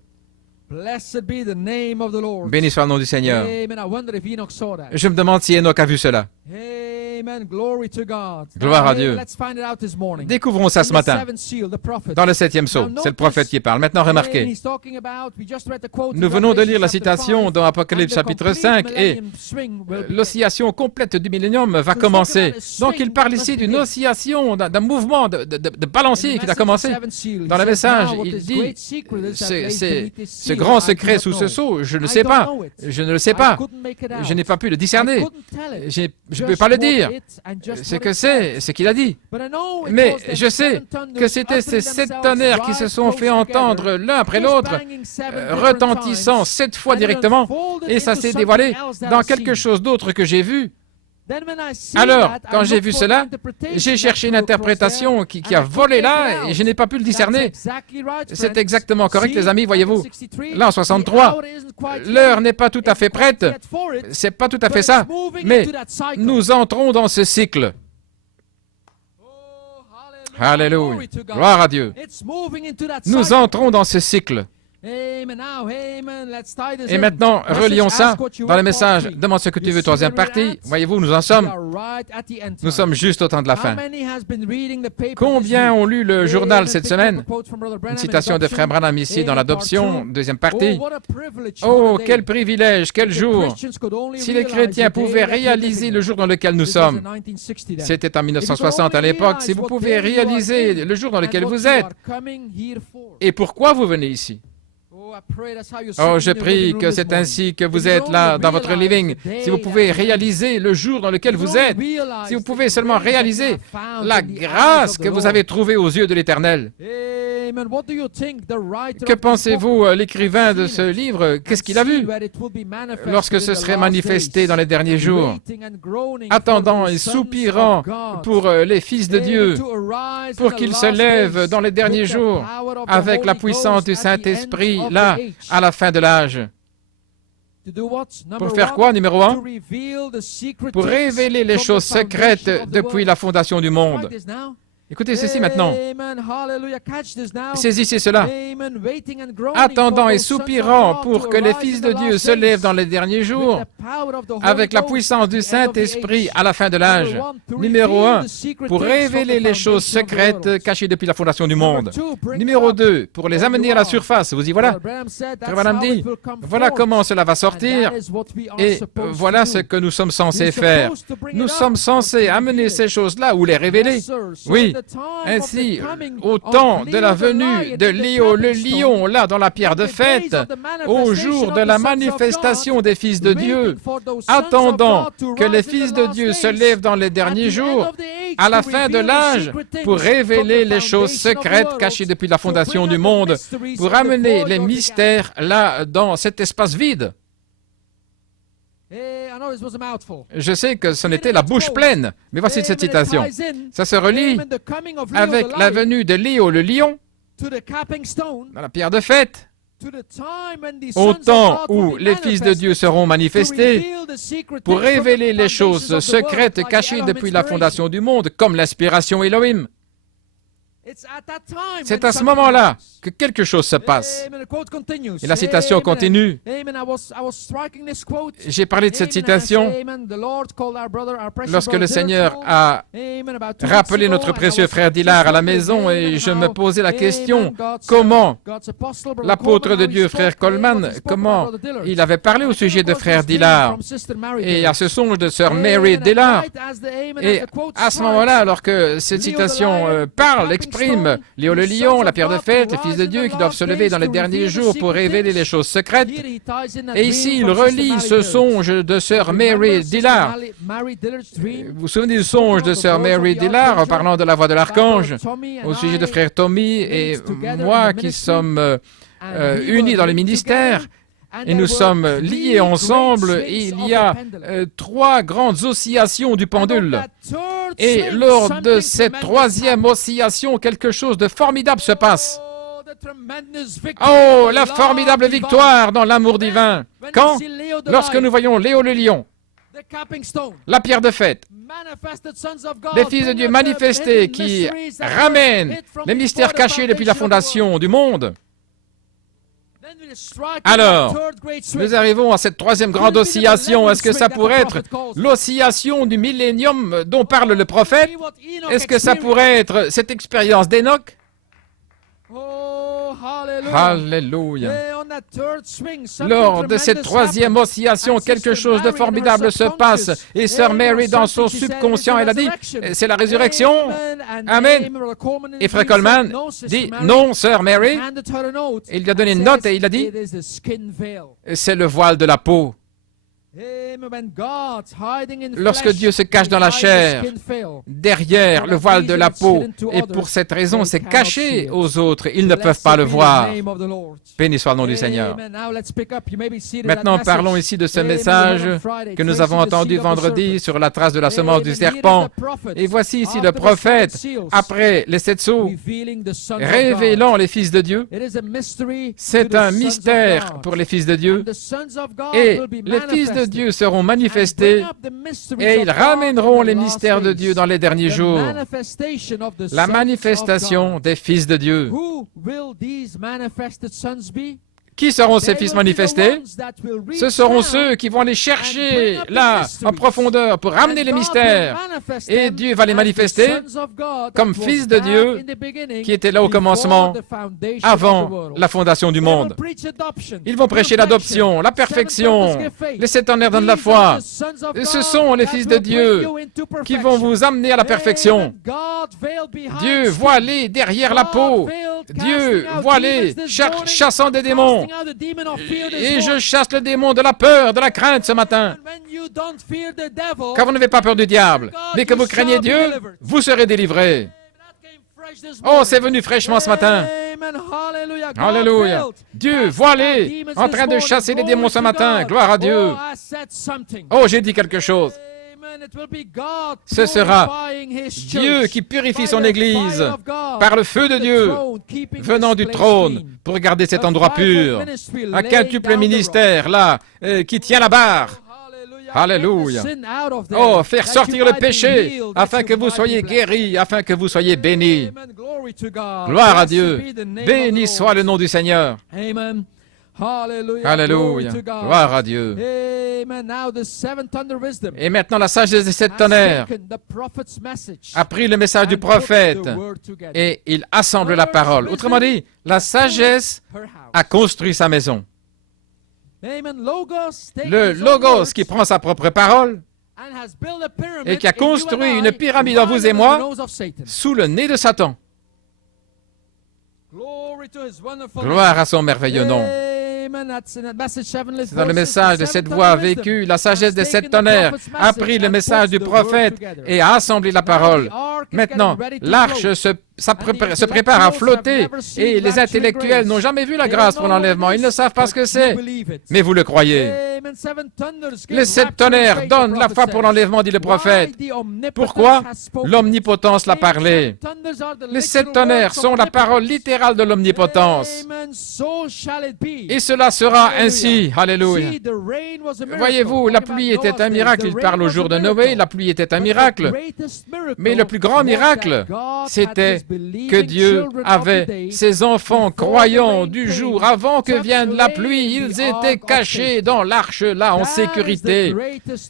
Béni soit le nom du Seigneur. Je me demande si Enoch a vu cela. Gloire à Dieu. Découvrons ça ce matin. Dans le septième sceau, c'est le prophète qui parle. Maintenant, remarquez. Nous venons de lire la citation dans Apocalypse chapitre 5 et l'oscillation complète du millénium va commencer. Donc, il parle ici d'une oscillation, d'un mouvement de balancier qui a commencé. Dans le message, il dit, ce grand secret sous ce sceau, je ne sais pas. Je ne le sais pas. Je n'ai pas pu le discerner. Je ne peux pas le dire. C'est que c'est ce qu'il a dit. Mais je sais que c'était ces 7 tonnerres qui se sont fait entendre l'un après l'autre, retentissant 7 fois directement, et ça s'est dévoilé dans quelque chose d'autre que j'ai vu. Alors, quand j'ai vu cela, j'ai cherché une interprétation qui a volé là et je n'ai pas pu le discerner. C'est exactement correct, les amis, voyez-vous. Là, en 63, l'heure n'est pas tout à fait prête. C'est pas tout à fait ça. Mais nous entrons dans ce cycle. Alléluia. Gloire à Dieu. Nous entrons dans ce cycle. Et maintenant, relions ça dans le message. Demande ce que tu veux, troisième partie. Voyez-vous, nous en sommes. Nous sommes juste au temps de la fin. Combien ont lu le journal cette semaine? Une citation de Frère Branham ici dans l'adoption, deuxième partie. Oh, quel privilège, quel jour! Si les chrétiens pouvaient réaliser le jour dans lequel nous sommes. C'était en 1960 à l'époque. Si vous pouvez réaliser le jour dans lequel vous êtes. Et pourquoi vous venez ici? Oh, je prie que c'est ainsi que vous êtes là dans votre living. Si vous pouvez réaliser le jour dans lequel vous êtes, si vous pouvez seulement réaliser la grâce que vous avez trouvée aux yeux de l'Éternel. Que pensez-vous, l'écrivain de ce livre, qu'est-ce qu'il a vu lorsque ce serait manifesté dans les derniers jours, attendant et soupirant pour les fils de Dieu, pour qu'ils se lèvent dans les derniers jours avec la puissance du Saint-Esprit, là, à la fin de l'âge. Pour faire quoi, numéro 1? Pour révéler les choses secrètes depuis la fondation du monde. Écoutez ceci maintenant. Saisissez cela. Attendant et soupirant pour que les fils de Dieu se lèvent dans les derniers jours avec la puissance du Saint-Esprit à la fin de l'âge. Numéro 1, pour révéler les choses secrètes cachées depuis la fondation du monde. Numéro 2, pour les amener à la surface. Vous y voilà. Frère Branham dit, voilà comment cela va sortir et voilà ce que nous sommes censés faire. Nous sommes censés amener ces choses-là ou les révéler. Oui. Ainsi, au temps de la venue de Léo le lion, là dans la pierre de fête, au jour de la manifestation des fils de Dieu, attendant que les fils de Dieu se lèvent dans les derniers jours, à la fin de l'âge, pour révéler les choses secrètes cachées depuis la fondation du monde, pour amener les mystères là dans cet espace vide. Je sais que ce n'était la bouche pleine, mais voici cette citation. Ça se relie avec la venue de Léo le lion dans la pierre de fête, au temps où les fils de Dieu seront manifestés pour révéler les choses secrètes cachées depuis la fondation du monde, comme l'inspiration Elohim. C'est à ce moment-là que quelque chose se passe. Et la citation continue. J'ai parlé de cette citation lorsque le Seigneur a rappelé notre précieux frère Dillard à la maison et je me posais la question, comment l'apôtre de Dieu, frère Coleman, comment il avait parlé au sujet de frère Dillard et à ce songe de sœur Mary Dillard. Et à ce moment-là, alors que cette citation parle, exprime Léo le lion, la pierre de fête, les fils de Dieu qui doivent se lever dans les derniers jours pour révéler les choses secrètes. Et ici, il relie ce songe de sœur Mary Dillard. Vous vous souvenez du songe de sœur Mary Dillard en parlant de la voix de l'archange au sujet de frère Tommy et moi qui sommes unis dans le ministère. Et nous sommes liés ensemble. Et il y a 3 grandes oscillations du pendule. Et lors de cette 3e oscillation, quelque chose de formidable se passe. Oh, la formidable victoire dans l'amour divin. Quand? Lorsque nous voyons Léo le lion, la pierre de fête, les fils de Dieu manifestés qui ramènent les mystères cachés depuis la fondation du monde. Alors, nous arrivons à cette 3e grande oscillation. Est-ce que ça pourrait être l'oscillation du millénium dont parle le prophète? Est-ce que ça pourrait être cette expérience d'Enoch? Alléluia. Lors de cette 3e oscillation, quelque chose de formidable se passe. Et sœur Mary, dans son subconscient, elle a dit, c'est la résurrection. Amen. Et frère Coleman dit, non, sœur Mary. Il lui a donné une note et il a dit, c'est le voile de la peau. Lorsque Dieu se cache dans la chair, derrière le voile de la peau, et pour cette raison, c'est caché aux autres, ils ne peuvent pas le voir. Béni soit le nom du Seigneur. Maintenant, parlons ici de ce message que nous avons entendu vendredi sur la trace de la semence du serpent. Et voici ici le prophète, après les 7 sceaux, révélant les fils de Dieu. C'est un mystère pour les fils de Dieu. Et les fils de Dieu seront manifestés et ils ramèneront les mystères de Dieu dans les derniers jours. La manifestation des fils de Dieu. Qui seront ces fils manifestés? Ce seront ceux qui vont aller chercher là, en profondeur, pour ramener les mystères. Et Dieu va les manifester comme fils de Dieu qui étaient là au commencement, avant la fondation du monde. Ils vont prêcher l'adoption, la perfection, les 7 tonnerres dans la foi. Et ce sont les fils de Dieu qui vont vous amener à la perfection. Dieu voilé derrière la peau. Dieu voilé, chassant des démons. Et je chasse le démon de la peur, de la crainte ce matin. Quand vous n'avez pas peur du diable, mais que vous craignez Dieu, vous serez délivrés. Oh, c'est venu fraîchement ce matin. Alléluia. Dieu voilé, en train de chasser les démons ce matin. Gloire à Dieu. Oh, j'ai dit quelque chose. Ce sera Dieu qui purifie son Église par le feu de Dieu venant du trône pour garder cet endroit pur. Un quintuple ministère là qui tient la barre. Alléluia. Oh, faire sortir le péché afin que vous soyez guéris, afin que vous soyez bénis. Gloire à Dieu. Béni soit le nom du Seigneur. Alléluia. Gloire à Dieu. Et maintenant, la sagesse des 7 tonnerres a pris le message du prophète et il assemble la parole. Autrement dit, la sagesse a construit sa maison. Le Logos qui prend sa propre parole et qui a construit une pyramide en vous et moi sous le nez de Satan. Gloire à son merveilleux nom. C'est dans le message de cette voix vécue, la sagesse des 7 tonnerres a pris le message du prophète et a assemblé la parole. Maintenant, l'arche se prépare à flotter et les intellectuels n'ont jamais vu la grâce pour l'enlèvement. Ils ne savent pas ce que c'est. Mais vous le croyez. Les 7 tonnerres donnent la foi pour l'enlèvement, dit le prophète. Pourquoi? L'omnipotence l'a parlé. Les 7 tonnerres sont la parole littérale de l'omnipotence. Et cela sera ainsi. Alléluia. Voyez-vous, la pluie était un miracle. Il parle au jour de Noé, la pluie était un miracle. Mais le plus grand miracle, c'était que Dieu avait ses enfants croyants du jour avant que vienne la pluie. Ils étaient cachés dans l'arche là en sécurité.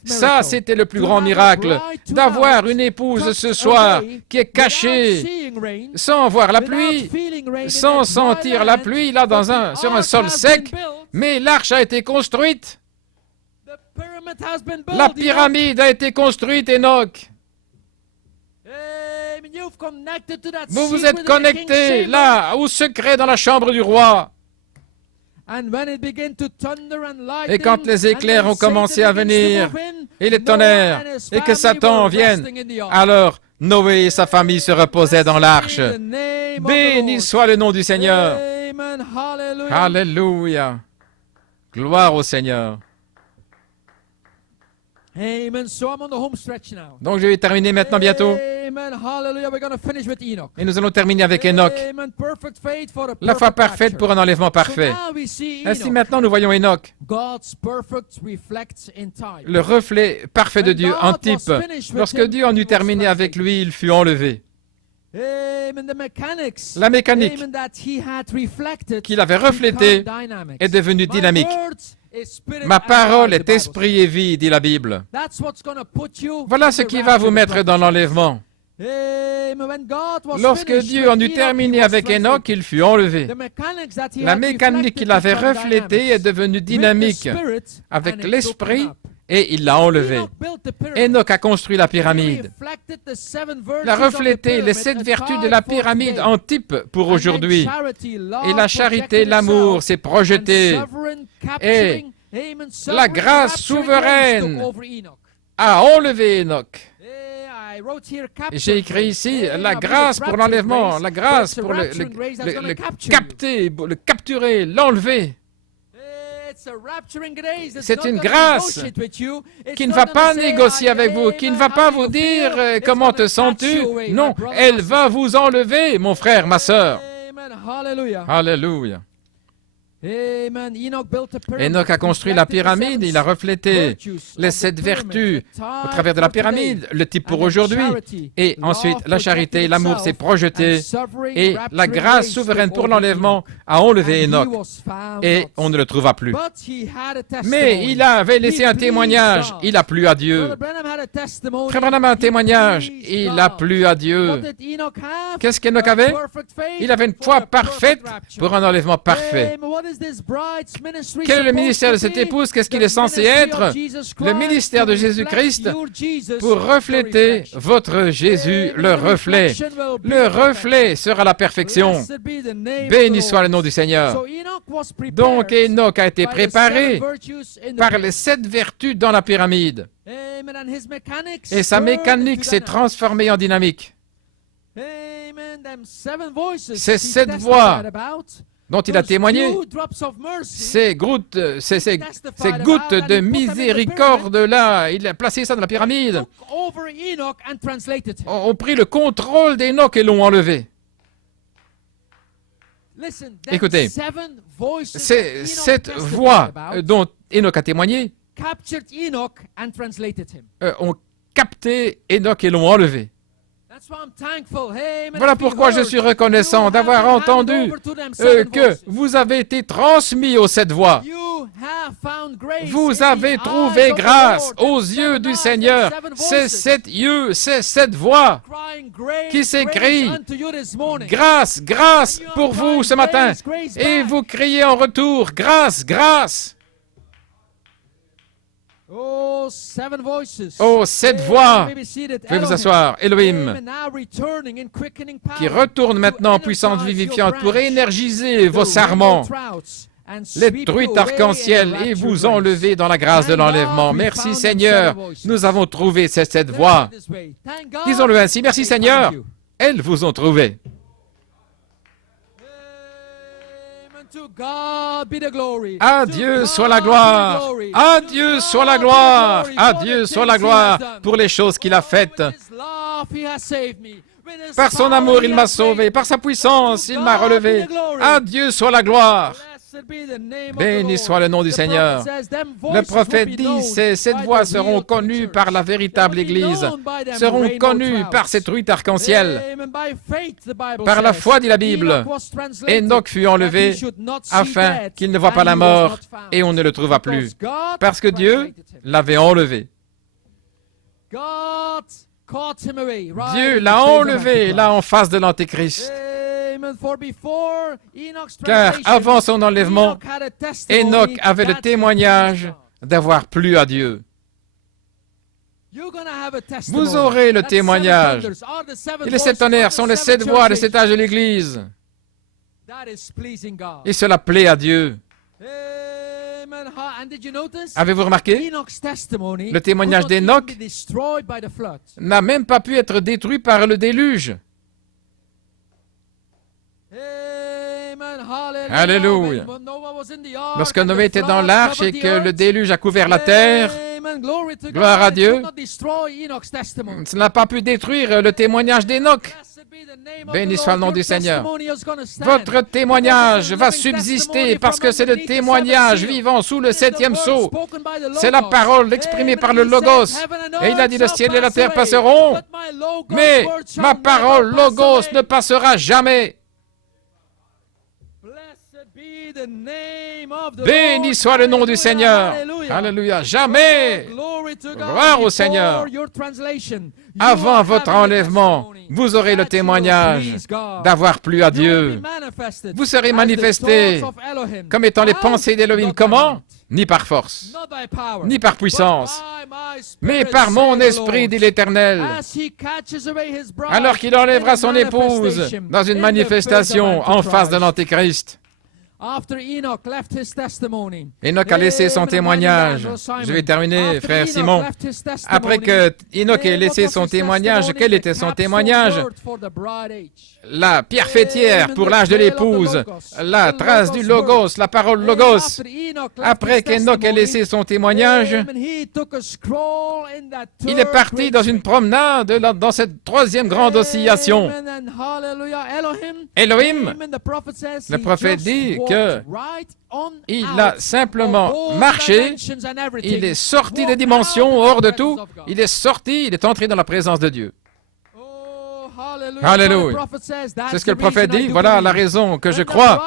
Ça, c'était le plus grand miracle. D'avoir une épouse ce soir qui est cachée sans voir la pluie, sans sentir la pluie là sur un sol sec. Mais l'arche a été construite. La pyramide a été construite, Enoch. Vous vous êtes connecté là, au secret dans la chambre du roi. Et quand les éclairs ont commencé à venir, et les tonnerres, et que Satan vienne, alors Noé et sa famille se reposaient dans l'arche. Béni soit le nom du Seigneur. Alléluia. Gloire au Seigneur. Donc je vais terminer maintenant bientôt. Et nous allons terminer avec Enoch. La foi parfaite pour un enlèvement parfait. Ainsi maintenant nous voyons Enoch, le reflet parfait de Dieu en type. Lorsque Dieu en eut terminé avec lui, il fut enlevé. La mécanique qu'il avait reflétée est devenue dynamique. Ma parole est esprit et vie, dit la Bible. Voilà ce qui va vous mettre dans l'enlèvement. Lorsque Dieu en eut terminé avec Enoch, il fut enlevé. La mécanique qu'il avait reflétée est devenue dynamique avec l'esprit et il l'a enlevé. Enoch a construit la pyramide. Il a reflété les 7 vertus de la pyramide en type pour aujourd'hui. Et la charité, l'amour s'est projeté. Et la grâce souveraine a enlevé Enoch. J'ai écrit ici la grâce pour l'enlèvement, la grâce pour le capter, le capturer, l'enlever. C'est une grâce qui ne va pas négocier avec vous, qui ne va pas vous dire comment te sens-tu. Non, elle va vous enlever, mon frère, ma sœur. Alléluia. Enoch a construit la pyramide, il a reflété les 7 vertus au travers de la pyramide, le type pour aujourd'hui. Et ensuite, la charité, l'amour s'est projeté et la grâce souveraine pour l'enlèvement a enlevé Enoch et on ne le trouva plus. Mais il avait laissé un témoignage, il a plu à Dieu. Frère Branham a un témoignage, il a plu à Dieu. Qu'est-ce qu'Enoch avait? Il avait une foi parfaite pour un enlèvement parfait. Quel est le ministère de cette épouse? Qu'est-ce qu'il est censé être? Le ministère de Jésus-Christ pour refléter votre Jésus, le reflet. Le reflet sera la perfection. Béni soit le nom du Seigneur. Donc Enoch a été préparé par les 7 vertus dans la pyramide. Et sa mécanique s'est transformée en dynamique. Ces 7 voix dont il a témoigné, ces gouttes de miséricorde-là, il a placé ça dans la pyramide, ont pris le contrôle d'Enoch et l'ont enlevé. Écoutez, ces 7 voix dont Enoch a témoigné ont capté Enoch et l'ont enlevé. Voilà pourquoi je suis reconnaissant d'avoir entendu que vous avez été transmis aux 7 voix. Vous avez trouvé grâce aux yeux du Seigneur. Ces 7 yeux, ces 7 voix qui s'écrient grâce, grâce pour vous ce matin. Et vous criez en retour grâce, grâce. Oh, 7 voix. Veuillez vous asseoir. Elohim, qui retourne maintenant en puissance vivifiante pour énergiser vos sarments, les truites arc-en-ciel, et vous enlever dans la grâce de l'enlèvement. Merci Seigneur, nous avons trouvé ces 7 voix. Disons-le ainsi, merci Seigneur, elles vous ont trouvé. À Dieu soit la gloire. À Dieu soit la gloire. À Dieu soit la gloire pour les choses qu'il a faites. Par son amour, il m'a sauvé. Par sa puissance, il m'a relevé. À Dieu soit la gloire. Béni soit le nom du Seigneur. Le prophète dit, cette voix seront connues par la véritable Église, seront connues par cette truite arc-en-ciel. Par la foi, dit la Bible, Enoch fut enlevé afin qu'il ne voie pas la mort et on ne le trouva plus, parce que Dieu l'avait enlevé. Dieu l'a enlevé là en face de l'Antéchrist. Car avant son enlèvement, Enoch avait le témoignage d'avoir plu à Dieu. Vous aurez le témoignage. Et les 7 tonnerres sont les 7 voix, les 7 âges de l'Église. Et cela plaît à Dieu. Avez-vous remarqué? Le témoignage d'Enoch n'a même pas pu être détruit par le déluge. Alléluia. Lorsque Noé était dans l'arche et que le déluge a couvert la terre, gloire à Dieu, ça n'a pas pu détruire le témoignage d'Enoch. Béni soit le nom du Seigneur. Votre témoignage va subsister parce que c'est le témoignage vivant sous le 7e sceau. C'est la parole exprimée par le Logos. Et il a dit, le ciel et la terre passeront, mais ma parole Logos ne passera jamais. Béni soit le nom du Seigneur. Alléluia. Jamais. Gloire au Seigneur. Avant votre enlèvement, vous aurez le témoignage d'avoir plu à Dieu. Vous serez manifestés comme étant les pensées d'Élohim. Comment? Ni par force, ni par puissance, mais par mon esprit, dit l'Éternel. Alors qu'il enlèvera son épouse dans une manifestation en face de l'Antéchrist. Enoch a laissé son témoignage. Je vais terminer, frère Simon. Après que Enoch ait laissé son témoignage, quel était son témoignage? La pierre fêtière pour l'âge de l'épouse, la trace du Logos, la parole Logos. Après qu'Enoch ait laissé son témoignage, il est parti dans une promenade dans cette 3e grande oscillation. Elohim, le prophète dit qu'il a simplement marché, il est sorti des dimensions, hors de tout, il est sorti, il est entré dans la présence de Dieu. Alléluia. C'est ce que le prophète dit. Voilà la raison que je crois,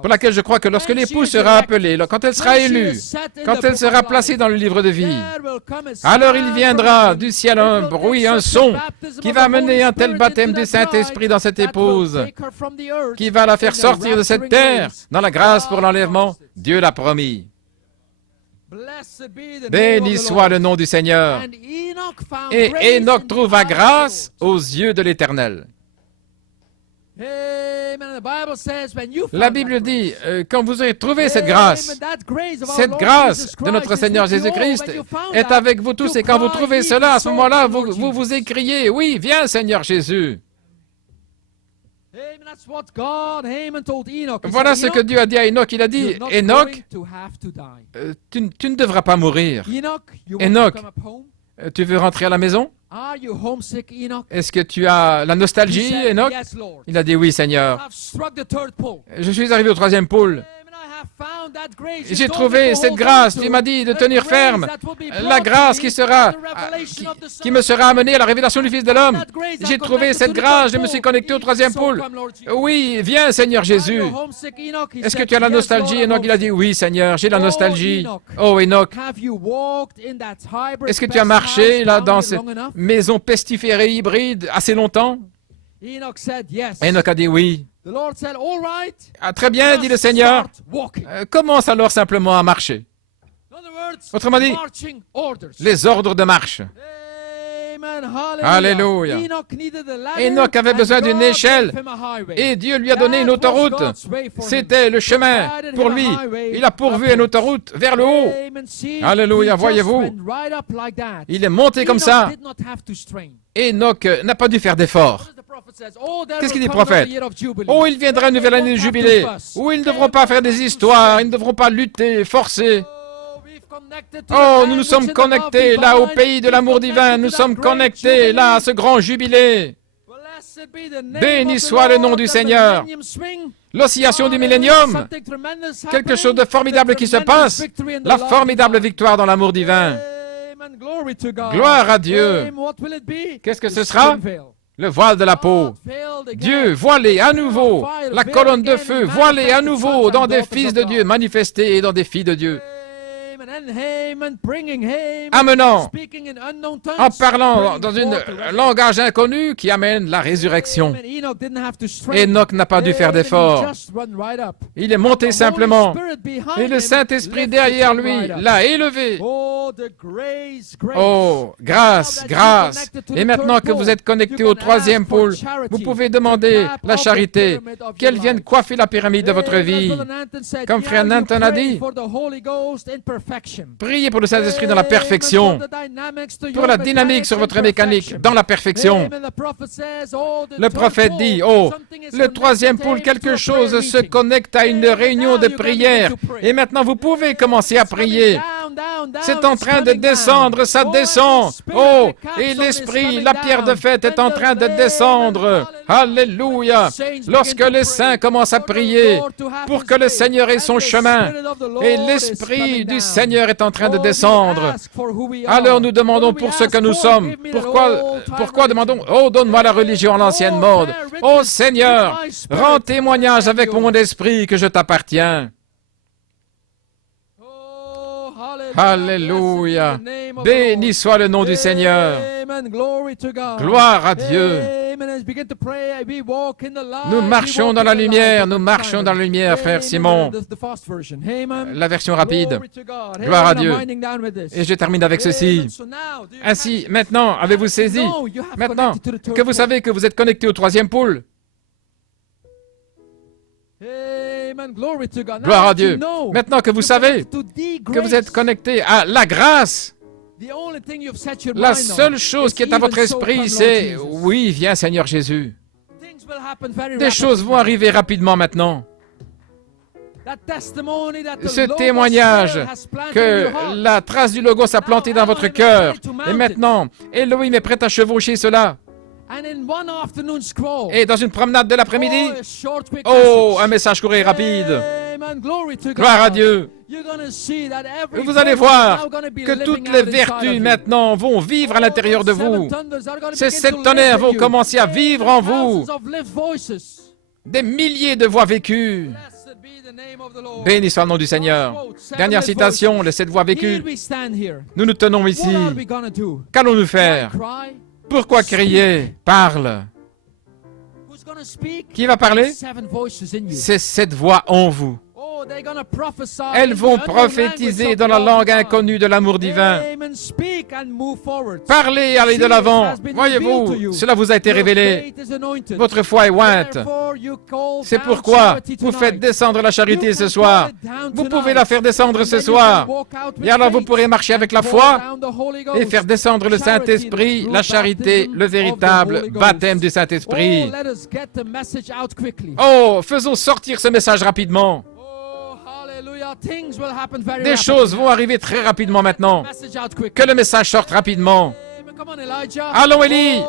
pour laquelle je crois que lorsque l'épouse sera appelée, quand elle sera élue, quand elle sera placée dans le livre de vie, alors il viendra du ciel un bruit, un son, qui va mener un tel baptême du Saint-Esprit dans cette épouse, qui va la faire sortir de cette terre dans la grâce pour l'enlèvement. Dieu l'a promis. Béni soit le nom du Seigneur. Et Enoch trouva grâce aux yeux de l'Éternel. La Bible dit, quand vous aurez trouvé cette grâce de notre Seigneur Jésus-Christ est avec vous tous, et quand vous trouvez cela, à ce moment-là, vous écriez, oui, viens Seigneur Jésus. Voilà ce que Dieu a dit à Enoch. Il a dit, Enoch, tu ne devras pas mourir. Enoch, tu veux rentrer à la maison? Est-ce que tu as la nostalgie, Enoch? Il a dit, oui, Seigneur. Je suis arrivé au 3e pôle. J'ai trouvé cette grâce, tu m'as dit de tenir ferme, la grâce qui me sera amenée à la révélation du Fils de l'homme. J'ai trouvé cette grâce, je me suis connecté au 3e pôle. Oui, viens Seigneur Jésus. Est-ce que tu as la nostalgie? Enoch, il a dit, oui Seigneur, j'ai la nostalgie. Oh Enoch, est-ce que tu as marché là dans cette maison pestiférée hybride assez longtemps? Enoch a dit oui. Ah, très bien, dit le Seigneur. Commence alors simplement à marcher. Autrement dit, les ordres de marche. Alléluia. Enoch avait besoin d'une échelle et Dieu lui a donné une autoroute. C'était le chemin pour lui. Il a pourvu une autoroute vers le haut. Alléluia, voyez-vous. Il est monté comme ça. Enoch n'a pas dû faire d'effort. Qu'est-ce qu'il dit, prophète? Oh, il viendra une nouvelle année de jubilé. Oh, ils ne devront pas faire des histoires, ils ne devront pas lutter, forcer. Oh, nous nous sommes connectés là au pays de l'amour divin. Nous sommes connectés là à ce grand jubilé. Béni soit le nom du Seigneur. L'oscillation du millénium, quelque chose de formidable qui se passe, la formidable victoire dans l'amour divin. Gloire à Dieu. Qu'est-ce que ce sera? Le voile de la peau. Dieu voilé à nouveau, la colonne de feu voilée à nouveau dans des fils de Dieu manifestés et dans des filles de Dieu. Amenant, en parlant dans un langage inconnu qui amène la résurrection. Enoch n'a pas dû faire d'effort. Il est monté simplement. Et le Saint-Esprit derrière lui l'a élevé. Oh, grâce, grâce. Et maintenant que vous êtes connecté au troisième pôle, vous pouvez demander la charité, qu'elle vienne coiffer la pyramide de votre vie. Comme frère Nanton a dit, priez pour le Saint-Esprit dans la perfection, pour la dynamique sur votre mécanique dans la perfection. Le prophète dit, oh, le troisième pôle, quelque chose se connecte à une réunion de prière. Et maintenant, vous pouvez commencer à prier. C'est en train de descendre, ça descend. Oh, et l'Esprit, la pierre de fête est en train de descendre. Alléluia. Lorsque les saints commencent à prier pour que le Seigneur ait son chemin, et l'Esprit du Seigneur est en train de descendre, alors nous demandons pour ce que nous sommes. Pourquoi demandons? Oh, donne-moi la religion en l'ancienne mode. Oh Seigneur, rends témoignage avec mon esprit que je t'appartiens. Alléluia. Béni soit le nom du Seigneur. Gloire à Dieu. Nous marchons dans la lumière, frère Simon. La version rapide. Gloire à Dieu. Et je termine avec ceci. Ainsi, maintenant, avez-vous saisi? Maintenant que vous savez que vous êtes connecté au troisième pôle. Gloire à Dieu. Maintenant que vous savez que vous êtes connecté à la grâce, la seule chose qui est à votre esprit, c'est « Oui, viens Seigneur Jésus ». Des choses vont arriver rapidement maintenant. Ce témoignage que la trace du Logos a planté dans votre cœur, et maintenant, Elohim est prêt à chevaucher cela. Et dans une promenade de l'après-midi, oh, un message court et rapide. Gloire à Dieu. Vous allez voir que toutes les vertus maintenant vont vivre à l'intérieur de vous. Ces 7 tonnerres vont commencer à vivre en vous. Des milliers de voix vécues. Béni soit le nom du Seigneur. Dernière citation, les 7 voix vécues. Nous nous tenons ici. Qu'allons-nous faire? Pourquoi crier? Parle. Qui va parler? C'est 7 voix en vous. Elles vont prophétiser dans la langue inconnue de l'amour divin. Parlez, allez de l'avant. Voyez-vous, cela vous a été révélé. Votre foi est ointe. C'est pourquoi vous faites descendre la charité ce soir. Vous pouvez la faire descendre ce soir. Et alors vous pourrez marcher avec la foi et faire descendre le Saint-Esprit, la charité, le véritable baptême du Saint-Esprit. Oh, faisons sortir ce message rapidement. Des choses vont arriver très rapidement maintenant. Que le message sorte rapidement. Allons, Élie.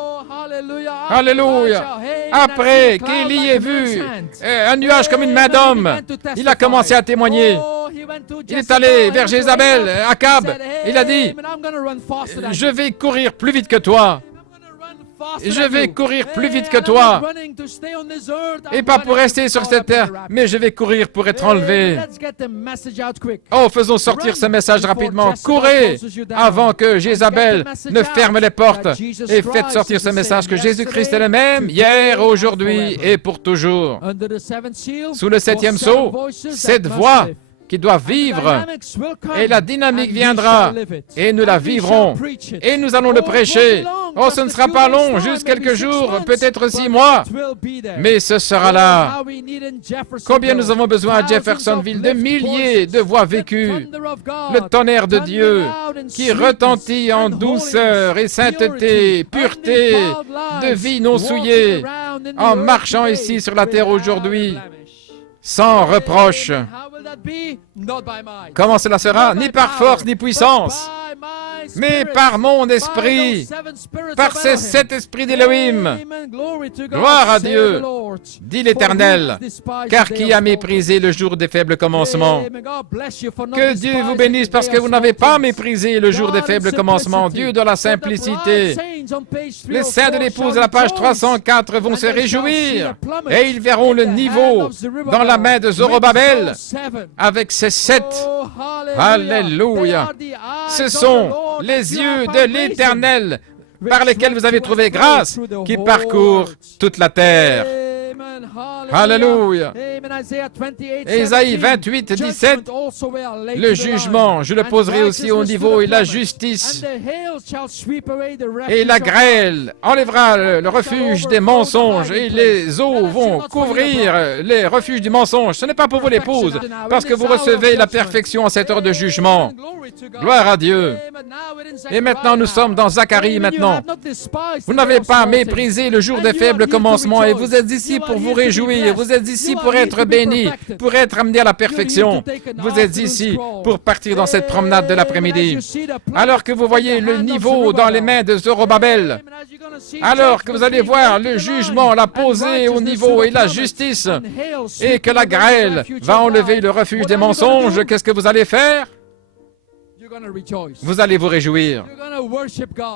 Alléluia. Après qu'Élie ait vu un nuage comme une main d'homme, il a commencé à témoigner. Il est allé vers Jézabel, Akab. Il a dit, je vais courir plus vite que toi. Je vais courir plus vite que toi. Et pas pour rester sur cette terre, mais je vais courir pour être enlevé. Oh, faisons sortir ce message rapidement. Courez avant que Jézabel ne ferme les portes. Et faites sortir ce message que Jésus-Christ est le même, hier, aujourd'hui et pour toujours. Sous le 7e sceau, cette voix qui doit vivre, et la dynamique viendra, et nous la vivrons, et nous allons le prêcher. Oh, ce ne sera pas long, juste quelques jours, peut-être 6 mois, mais ce sera là. Combien nous avons besoin à Jeffersonville de milliers de voix vécues, le tonnerre de Dieu qui retentit en douceur et sainteté, pureté, de vie non souillée, en marchant ici sur la terre aujourd'hui, sans reproche. Comment cela sera? Ni par force, ni puissance, mais par mon esprit, par ces 7 esprits d'Élohim. Gloire à Dieu, dit l'Éternel, car qui a méprisé le jour des faibles commencements? Que Dieu vous bénisse parce que vous n'avez pas méprisé le jour des faibles commencements. Dieu de la simplicité. Les saints de l'épouse à la page 304 vont se réjouir et ils verront le niveau dans la main de Zorobabel avec ses 7. Alléluia. Ce sont les yeux de l'Éternel par lesquels vous avez trouvé grâce qui parcourent toute la terre. Alléluia. Ésaïe 28, 17, le jugement, je le poserai aussi au niveau et la justice. Et la grêle enlèvera le refuge des mensonges et les eaux vont couvrir les refuges du mensonge. Ce n'est pas pour vous l'épouse, parce que vous recevez la perfection en cette heure de jugement. Gloire à Dieu. Et maintenant, nous sommes dans Zacharie maintenant. Vous n'avez pas méprisé le jour des faibles commencements et vous êtes ici pour vous réjouir. Vous êtes ici pour être bénis, pour être amenés à la perfection. Vous êtes ici pour partir dans cette promenade de l'après-midi. Alors que vous voyez le niveau dans les mains de Zorobabel, alors que vous allez voir le jugement, la poser au niveau et la justice, et que la grêle va enlever le refuge des mensonges, qu'est-ce que vous allez faire? Vous allez vous réjouir.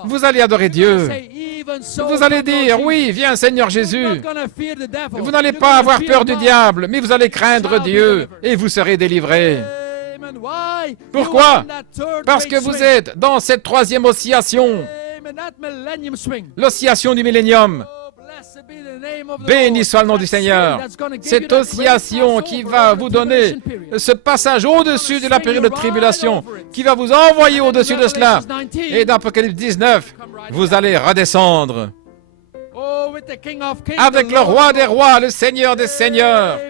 Vous allez adorer Dieu. Vous allez dire, oui, viens Seigneur Jésus. Vous n'allez pas avoir peur du diable, mais vous allez craindre Dieu et vous serez délivrés. Pourquoi? Parce que vous êtes dans cette 3e oscillation, l'oscillation du millénium. Béni soit le nom du Seigneur. Cette oscillation qui va vous donner ce passage au-dessus de la période de tribulation, qui va vous envoyer au-dessus de cela. Et dans Apocalypse 19, vous allez redescendre avec le roi des rois, le Seigneur des seigneurs,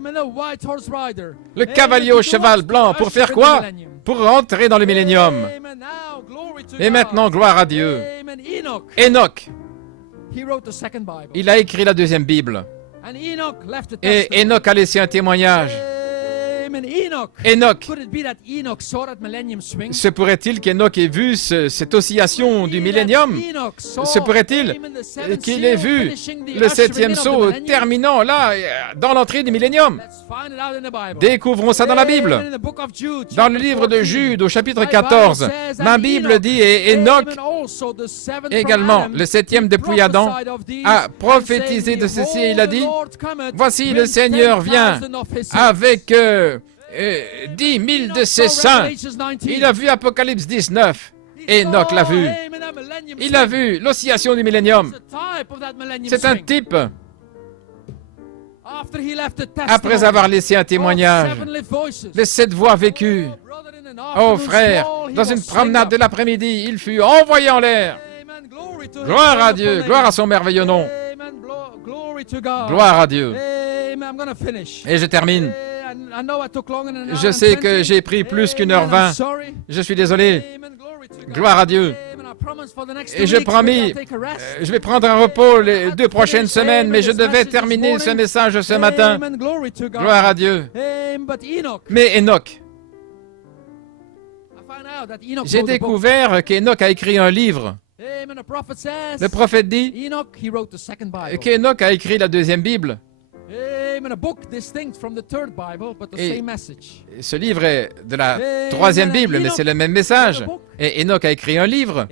le cavalier au cheval blanc. Pour faire quoi? Pour entrer dans le millénium. Et maintenant, gloire à Dieu. Enoch, il a écrit la 2e Bible. Et Enoch a laissé un témoignage. Enoch, se pourrait-il qu'Enoch ait vu cette oscillation du millénium? Se pourrait-il qu'il ait vu le 7e sceau terminant là, dans l'entrée du millénium? Découvrons ça dans la Bible. Dans le livre de Jude, au chapitre 14, ma Bible dit, et Enoch, également, le 7e depuis Adam, a prophétisé de ceci, et il a dit, voici le Seigneur vient avec 10 000 de ses saints. Il a vu Apocalypse 19. Enoch l'a vu. Il a vu l'oscillation du millénium. C'est un type. Après avoir laissé un témoignage, les 7 voix vécues. Oh frère, dans une promenade de l'après-midi, il fut envoyé en l'air. Gloire à Dieu, gloire à son merveilleux nom. Gloire à Dieu. Et je termine. Je sais que j'ai pris plus qu'1h20. Je suis désolé. Gloire à Dieu. Et je promis, je vais prendre un repos les 2 prochaines semaines, mais je devais terminer ce message ce matin. Gloire à Dieu. Mais Enoch, j'ai découvert qu'Enoch a écrit un livre. Le prophète dit qu'Enoch a écrit la 2e Bible. Et ce livre est de la 3e Bible, mais c'est le même message. Et Enoch a écrit un livre.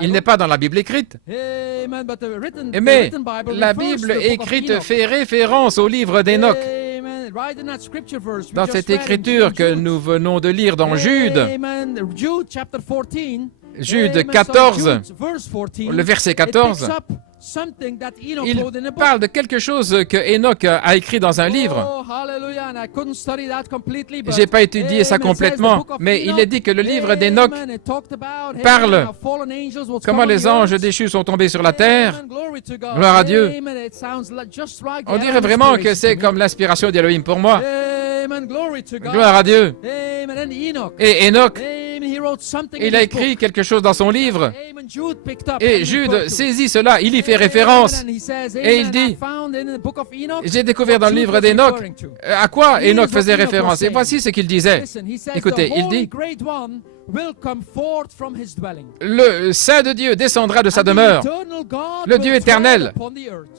Il n'est pas dans la Bible écrite. Mais la Bible écrite fait référence au livre d'Enoch. Dans cette écriture que nous venons de lire dans Jude, Jude 14, le verset 14, il parle de quelque chose que Enoch a écrit dans un livre. Je n'ai pas étudié ça complètement, mais il est dit que le livre d'Enoch parle comment les anges déchus sont tombés sur la terre. Gloire à Dieu. On dirait vraiment que c'est comme l'inspiration d'Elohim pour moi. Gloire à Dieu. Et Enoch, il a écrit quelque chose dans son livre. Et Jude saisit cela, il y fait référence. Et il dit, j'ai découvert dans le livre d'Enoch à quoi Enoch faisait référence. Et voici ce qu'il disait. Écoutez, il dit, le Saint de Dieu descendra de sa demeure. Le Dieu éternel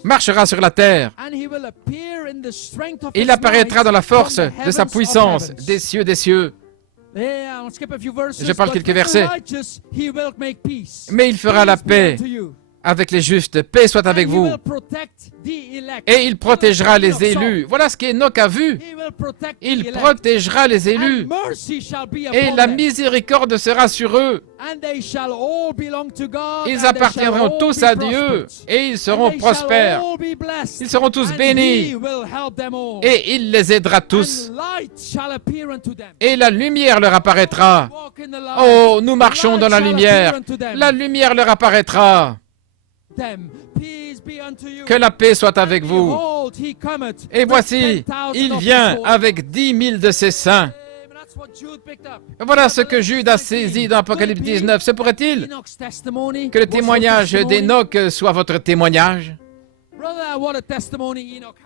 marchera sur la terre. Il apparaîtra dans la force de sa puissance des cieux des cieux. Je parle quelques versets. Mais il fera la paix avec les justes. Paix soit avec vous. Et il protégera les élus. Voilà ce qu'Enoch a vu. Il protégera les élus. Et la miséricorde sera sur eux. Ils appartiendront tous à Dieu et ils seront prospères. Ils seront tous bénis et il les aidera tous. Et la lumière leur apparaîtra. Oh, nous marchons dans la lumière. La lumière leur apparaîtra. Que la paix soit avec vous. Et voici, il vient avec 10 000 de ses saints. Voilà ce que Jude a saisi dans Apocalypse 19. Se pourrait-il que le témoignage d'Enoch soit votre témoignage?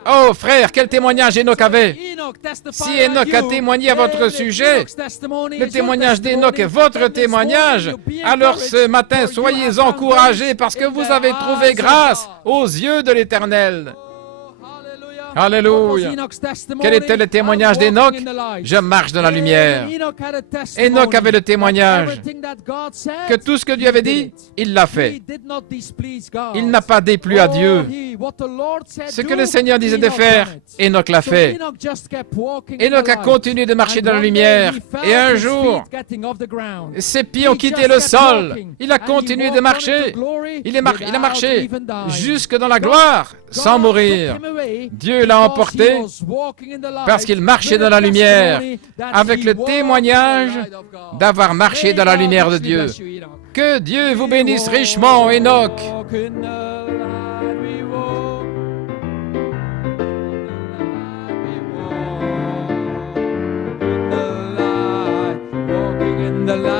Oh frère, quel témoignage Enoch avait? Si Enoch a témoigné à votre sujet, le témoignage d'Enoch est votre témoignage. Alors ce matin, soyez encouragés parce que vous avez trouvé grâce aux yeux de l'Éternel. Alléluia. Quel était le témoignage d'Enoch? Je marche dans la lumière. Enoch avait le témoignage que tout ce que Dieu avait dit, il l'a fait. Il n'a pas déplu à Dieu. Ce que le Seigneur disait de faire, Enoch l'a fait. Enoch a continué de marcher dans la lumière. Et un jour, ses pieds ont quitté le sol. Il a continué de marcher. Il a marché jusque dans la gloire sans mourir. Dieu l'a emporté parce qu'il marchait dans la lumière avec le témoignage d'avoir marché dans la lumière de Dieu. Que Dieu vous bénisse richement, Enoch. The light.